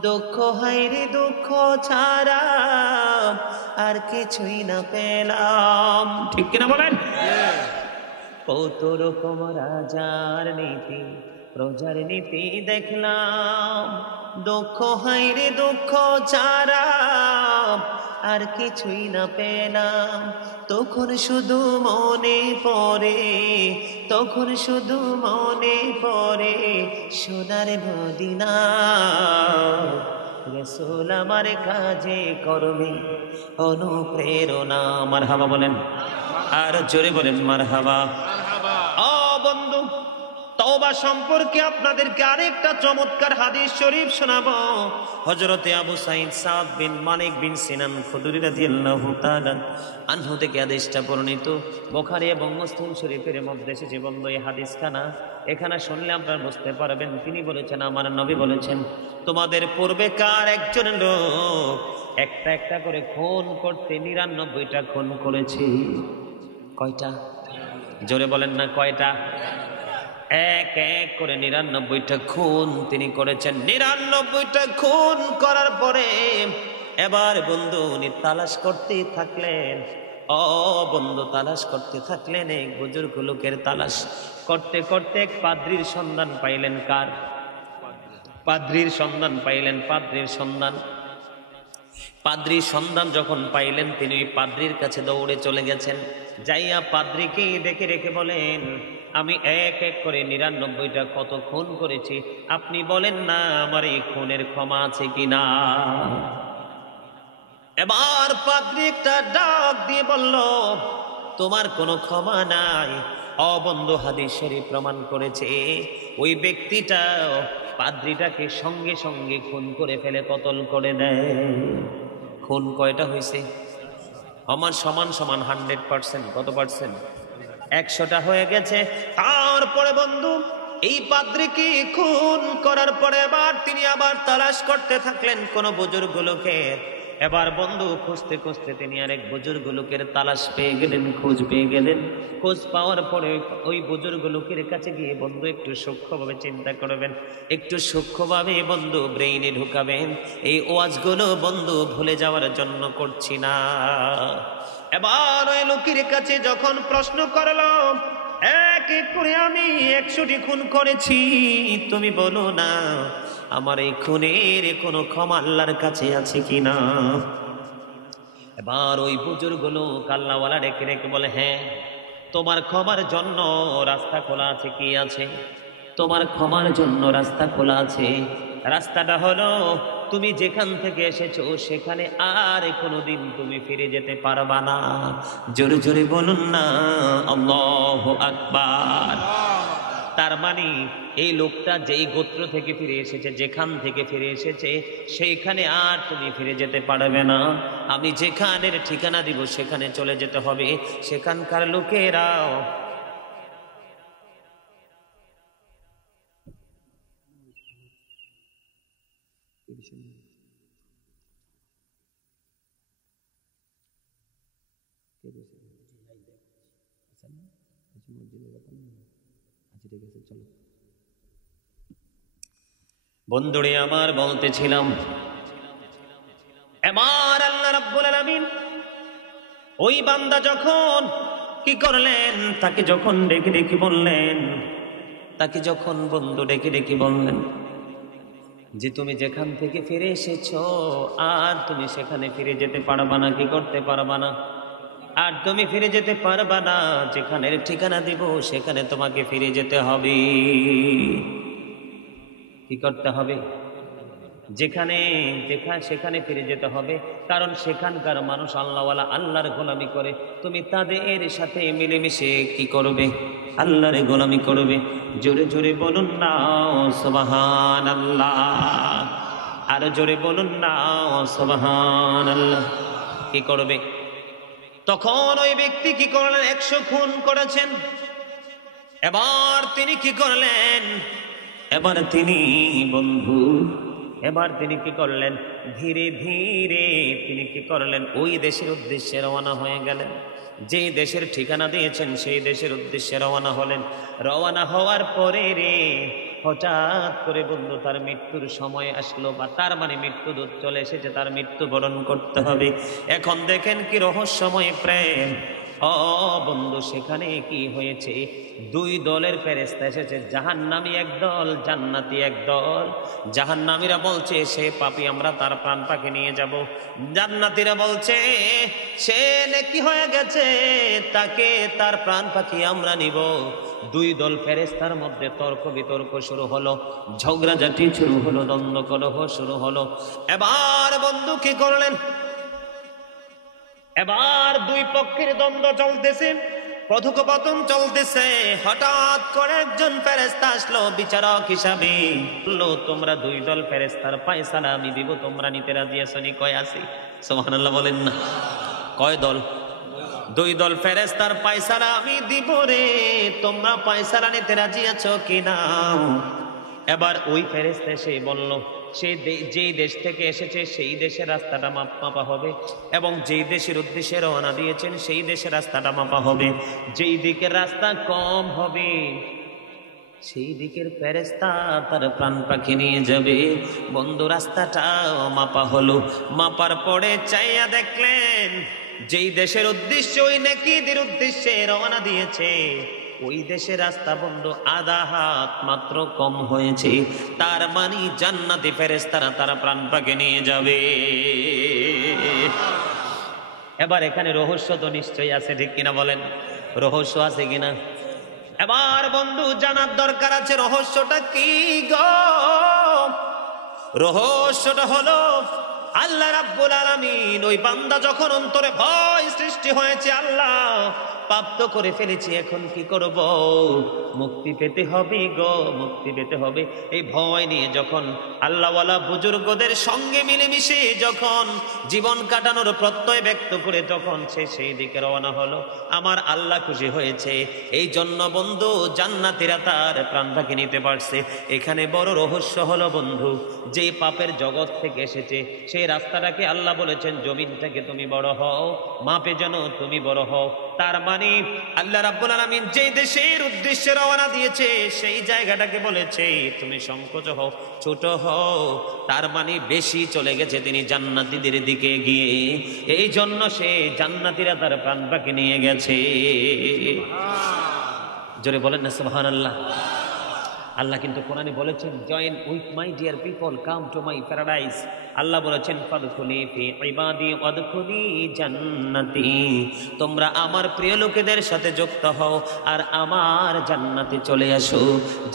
দুঃখ হাইরে দুঃখ ছাড়া আর কিছুই না পেলাম। ঠিক কিনা বলেন? কৌতুরকম রাজার নীতি প্রজার নীতি দেখলাম, দুঃখ হাইরে দুঃখ ছাড়া আর কিছুই না পেলাম। তখন শুধু মনে পড়ে, তখন শুধু মনে পড়ে সোনার মদিনা, রাসূল আমার কাজে কর্মে অনুপ্রেরণা। মারহাবা বলেন, আর জোরে বলেন মারহাবা। ও বন্ধু, তওবা সম্পর্কে আপনাদেরকে আরেকটা চমৎকার হাদিস শরীফ শোনাবো। হযরতে আবু সাঈদ সাদ বিন মালিক বিন সিনান খুদরি রাদিয়াল্লাহু তাআলা আনহু থেকে হাদিসটা বর্ণিত। বুখারী এবং মুসলিম শরীফের মধ্যে এসেছে। বন্ধু, এই হাদিসখানা এখানে শুনলে আপনারা বুঝতে পারবেন। তিনি বলেছেন, আমার নবী বলেছেন, তোমাদের পূর্বেকার একজন লোক একটা একটা করে খুন করতে ৯৯টা খুন করেছে। কয়টা? জোরে বলেন না, কয়টা? এক এক করে ৯৯টা খুন তিনি করেছেন। ৯৯টা খুন করার পরে এবার বন্ধু উনি তালাশ করতে থাকলেন। ও বন্ধু, তালাশ করতে থাকলেন, এক বুজুর্গ লোকের তালাশ করতে করতে এক পাদ্রীর সন্ধান পাইলেন। কার? পাদ্রীর সন্ধান পাইলেন। পাদ্রীর সন্ধান, পাদ্রীর সন্ধান যখন পাইলেন, তিনি ওই পাদ্রীর কাছে দৌড়ে চলে গেছেন। যাইয়া পাদ্রীকে ডেকে রেখে বলেন, আমি এক এক করে ৯৯টা কত খুন করেছি, আপনি বলেন না আমার এই খুনের ক্ষমা আছে কিনা। এবার পাদ্রী একটা ডাক দিয়ে বলল, তোমার কোনো ক্ষমা নাই। অবন্ধু, হাদিস শরীফ প্রমাণ করেছে ওই ব্যক্তিটা পাদ্রীটাকে সঙ্গে সঙ্গে খুন করে ফেলে, কতল করে দেয়। খুন কয়টা হয়েছে? আমার সমান সমান 100%। কত পার্সেন্ট? 100টা হয়ে গেছে। তারপরে বন্ধু, এই পাদ্রীকে খুন করার পরে এবার তিনি আবার তালাশ করতে থাকলেন কোন বুজুর্গ লোকের। এবার বন্ধু খুঁজতে খুঁজতে তিনি আরেক বুজুর্গ লোকের তালাশ পেয়ে গেলেন, খোঁজ পেয়ে গেলেন। খোঁজ পাওয়ার পরে ওই বুজুর্গ লোকের কাছে গিয়ে বন্ধু একটু সূক্ষ্মভাবে চিন্তা করবেন, একটু সূক্ষ্মভাবে বন্ধু ব্রেইনে ঢুকাবেন। এই ওয়াজগুলো বন্ধু ভুলে যাওয়ার জন্য করছি না। এবার ওই লোকের কাছে যখন প্রশ্ন করলো, এক এক করে আমি 100টি খুন করেছি, তুমি বলো না আমার এই খুনের কোনো ক্ষমা আল্লাহর কাছে আছে কিনা। এবার ওই বুজুর্গ লোক আল্লাহওয়ালা ডেকে রেখে বলে, হ্যাঁ, তোমার ক্ষমার জন্য রাস্তা খোলা আছে। কি আছে? তোমার ক্ষমার জন্য রাস্তা খোলা আছে। রাস্তাটা হলো, তুমি যেখান থেকে এসেছো সেখানে আর কোনোদিন তুমি ফিরে যেতে পারবা না। জোরে জোরে বলুন না আল্লাহু আকবার। তার মানে এই লোকটা যেই গোত্র থেকে ফিরে এসেছে, যেখান থেকে ফিরে এসেছে, সেইখানে আর তুমি ফিরে যেতে পারবে না। আমি যেখানের ঠিকানা দিব সেখানে চলে যেতে হবে। সেখানকার লোকেরাও বন্ধুরে আমার বলতেছিলাম, এবার আল্লাহ রাব্বুল আলামিন ওই বান্দা যখন কি করলেন, তাকে যখন ডেকে ডেকে বললেন, তাকে যখন বন্ধু ডেকে ডেকে বললেন যে তুমি যেখান থেকে ফিরে এসেছো আর তুমি সেখানে ফিরে যেতে পারবা না। কি করতে পারবা না? আর তুমি ফিরে যেতে পারবা না। যেখানের ঠিকানা দিব সেখানে তোমাকে ফিরে যেতে হবে। কি করতে হবে? যেখানে সেখানে ফিরে যেতে হবে। কারণ সেখানকার মানুষ আল্লাহওয়ালা, আল্লাহর গোলামি করে। তুমি তাদের সাথে মিলেমিশে কি করবে? আল্লাহর গোলামি করবে। জোরে জোরে বলুন না সুবহানাল্লাহ। আরো জোরে বলুন না সুবহানাল্লাহ। কি করবে তখন ওই ব্যক্তি? কি করলেন? 100 খুন করেছেন। এবার তিনি কি করলেন? এবার তিনি বন্ধু এবার তিনি কি করলেন? ধীরে ধীরে তিনি কি করলেন? ওই দেশের উদ্দেশ্যে রওনা হয়ে গেলেন। যেই দেশের ঠিকানা দিয়েছেন সেই দেশের উদ্দেশ্যে রওনা হলেন। রওনা হওয়ার পরে হঠাৎ করে বন্ধু তার মৃত্যুর সময় আসলো, বা তার মানে মৃত্যু দূত চলে এসেছে, তার মৃত্যুবরণ করতে হবে। এখন দেখেন কি রহস্যময় প্রেম। বন্ধু সেখানে কি হয়েছে? 2 দলের ফেরেশতা এসেছে, জাহান্নামী একদল, জান্নাতি একদল। জাহান্নামীরা বলছে সে পাপী, আমরা তার প্রাণ পাখি নিয়ে যাব। জান্নাতীরা বলছে সে নেকি হয়ে গেছে, তাকে তার প্রাণ পাখি আমরা নিব। 2 দল ফেরেশতার মধ্যে তর্ক বিতর্ক শুরু হলো, ঝগড়াঝাটি শুরু হলো, দ্বন্দ্ব কলহ শুরু হলো। এবার বন্ধু কি করলেন? এবার 2 পক্ষের দ্বন্দ্ব চলতেছে, কথোপকথন চলতেছে। হঠাৎ করে একজন ফেরেশতা আসলো বিচারক হিসাবে, বললো তোমরা 2 দল ফেরেশতার ফয়সালা আমি দিব, তোমরা নিতে রাজি আছো নি? কয় আছি? সুবহানাল্লাহ বলেন না। কয় দল? 2 দল ফেরেশতার ফয়সালা আমি দিব রে, তোমরা ফয়সালা নিতে রাজি আছো কিনা? এবার ওই ফেরেশতা এসে বলল সে যেই দেশ থেকে এসেছে সেই দেশের রাস্তাটা মাপা হবে, এবং যেই দেশের উদ্দেশ্যে রওনা দিয়েছেন সেই দেশের রাস্তাটা মাপা হবে। যেই দিকের রাস্তা কম হবে সেই দিকের ফেরেশতা তার প্রাণ পাখি নিয়ে যাবে। বন্ধু রাস্তাটা মাপা হলো। মাপার পরে চাইয়া দেখলেন যেই দেশের উদ্দেশ্যে ওই নেকিদের উদ্দেশ্যে রওনা দিয়েছে ওই দেশের রাস্তা বন্ধু আধা হাত মাত্র কম হয়েছে। তার মানে জান্নাতি ফেরেশতারা তারা প্রাণ পাখি নিয়ে যাবে। এবার এখানে রহস্য তো নিশ্চয়ই আছে, ঠিক কিনা বলেন? রহস্য আছে কিনা? এবার বন্ধু জানার দরকার আছে রহস্যটা কি গো? রহস্যটা হলো আল্লাহ রাব্বুল আলামিন, ওই বান্দা যখন অন্তরে ভয় সৃষ্টি হয়েছে, আল্লাহ পাপ তো করে ফেলেছি, এখন কি করব? মুক্তি পেতে হবে গো, মুক্তি পেতে হবে। এই ভয় নিয়ে যখন আল্লাহওয়ালা বুজুর্গদের সঙ্গে মিলেমিশে যখন জীবন কাটানোর প্রত্যয় ব্যক্ত করে যখন সে সেই দিকে রওনা হলো, আমার আল্লাহ খুশি হয়েছে। এই জন্য বন্ধু জান্নাতীরা তার প্রাণ পাখি নিতে পারছে। এখানে বড় রহস্য হলো বন্ধু, যে পাপের জগৎ থেকে এসেছে সেই রাস্তাটাকে আল্লাহ বলেছেন জমিনটাকে তুমি বড় হও, মাপে যেন তুমি বড় হও। তার মানে আল্লাহ রাব্বুল আলামিন যে দেশের উদ্দেশ্যে রওনা দিয়েছে সেই জায়গাটাকে বলেছে তুমি সংকোচ হও, ছোট হও। তার মানে বেশি চলে গেছে তিনি জান্নাতীদের দিকে গিয়ে, এই জন্য সে জান্নাতীরা তার প্রাণ পাখি নিয়ে গেছে। জোরে বলেন না সুবহানাল্লাহ। আল্লাহ কিন্তু কোরআনে বলেছেন join with my dear people, come to my paradise. আল্লাহ বলেছেন ফাদখুলি ফি ইবাদি ওয়াদখুলি জান্নাতি, তোমরা আমার প্রিয় লোকেদের সাথে যুক্ত হও আর আমার জান্নাতে চলে আসো।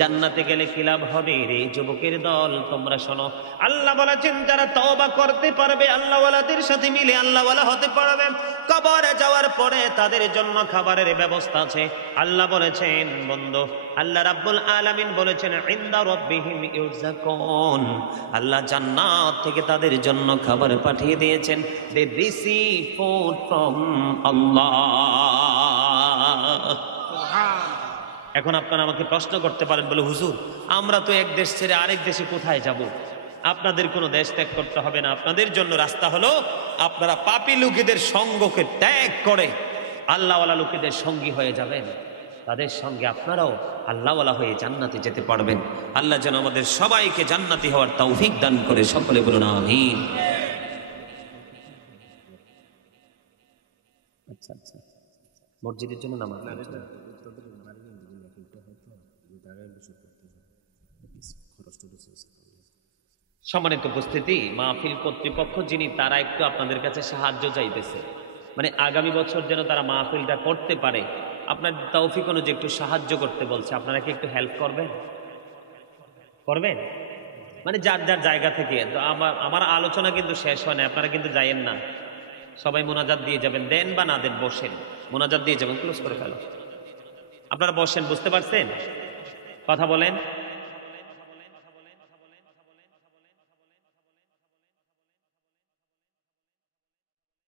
জান্নাতে গেলে কি লাভ হবে রে যুবকের দল? তোমরা শোনো, আল্লাহ বলেছেন যারা তওবা করতে পারবে, আল্লাহওয়ালাদের সাথে মিলে আল্লাহওয়ালা হতে পারবে, কবরে যাওয়ার পরে তাদের জন্য খাবারের ব্যবস্থা আছে। আল্লাহ বলেছেন বন্ধু, আল্লাহ রাব্বুল আলামিন বলেছেন ইনদা রাব্বিহিম ইউরযাকুন, আল্লাহ জান্নাত থেকে তাদের জন্য খাবার পাঠিয়ে দিয়েছেন। দে রিসিভ ফুড ফ্রম আল্লাহ। এখন আপনারা আমাকে প্রশ্ন করতে পারেন, বলে হুজুর আমরা তো এক দেশ ছেড়ে আরেক দেশে কোথায় যাব? আপনাদের কোনো দেশ ত্যাগ করতে হবে না। আপনাদের জন্য রাস্তা হলো আপনারা পাপী লোকেদের সঙ্গকে ত্যাগ করে আল্লাহওয়ালা লোকেদের সঙ্গী হয়ে যাবেন, তাদের সঙ্গে আপনারাও আল্লাহওয়ালা হয়ে জান্নাতে যেতে পারবেন। আল্লাহ যেন আমাদের সবাইকে জান্নাতি হওয়ার তৌফিক দান করে, সকলে বলুন আমিন। আচ্ছা আচ্ছা, মসজিদের জন্য নামাজ সম্মানিত উপস্থিতি, মাহফিল কর্তৃপক্ষ যিনি, তারা একটু আপনাদের কাছে সাহায্য চাইতেছে, মানে আগামী বছর যেন তারা মাহফিলটা করতে পারে, আপনার তৌফিক অনুযায়ী একটু সাহায্য করতে বলছে। আপনারা কি একটু হেল্প করবেন? করবেন মানে যার যার জায়গা থেকে। তো আমার আলোচনা কিন্তু শেষ হয় না, আপনারা কিন্তু যাইয়েন না, সবাই মোনাজাত দিয়ে যাবেন, দেন বা না দেন বসেন, মোনাজাত দিয়ে যাবেন, ক্লোজ করে ফেলো। আপনারা বসেন, বুঝতে পারছেন? কথা বলেন।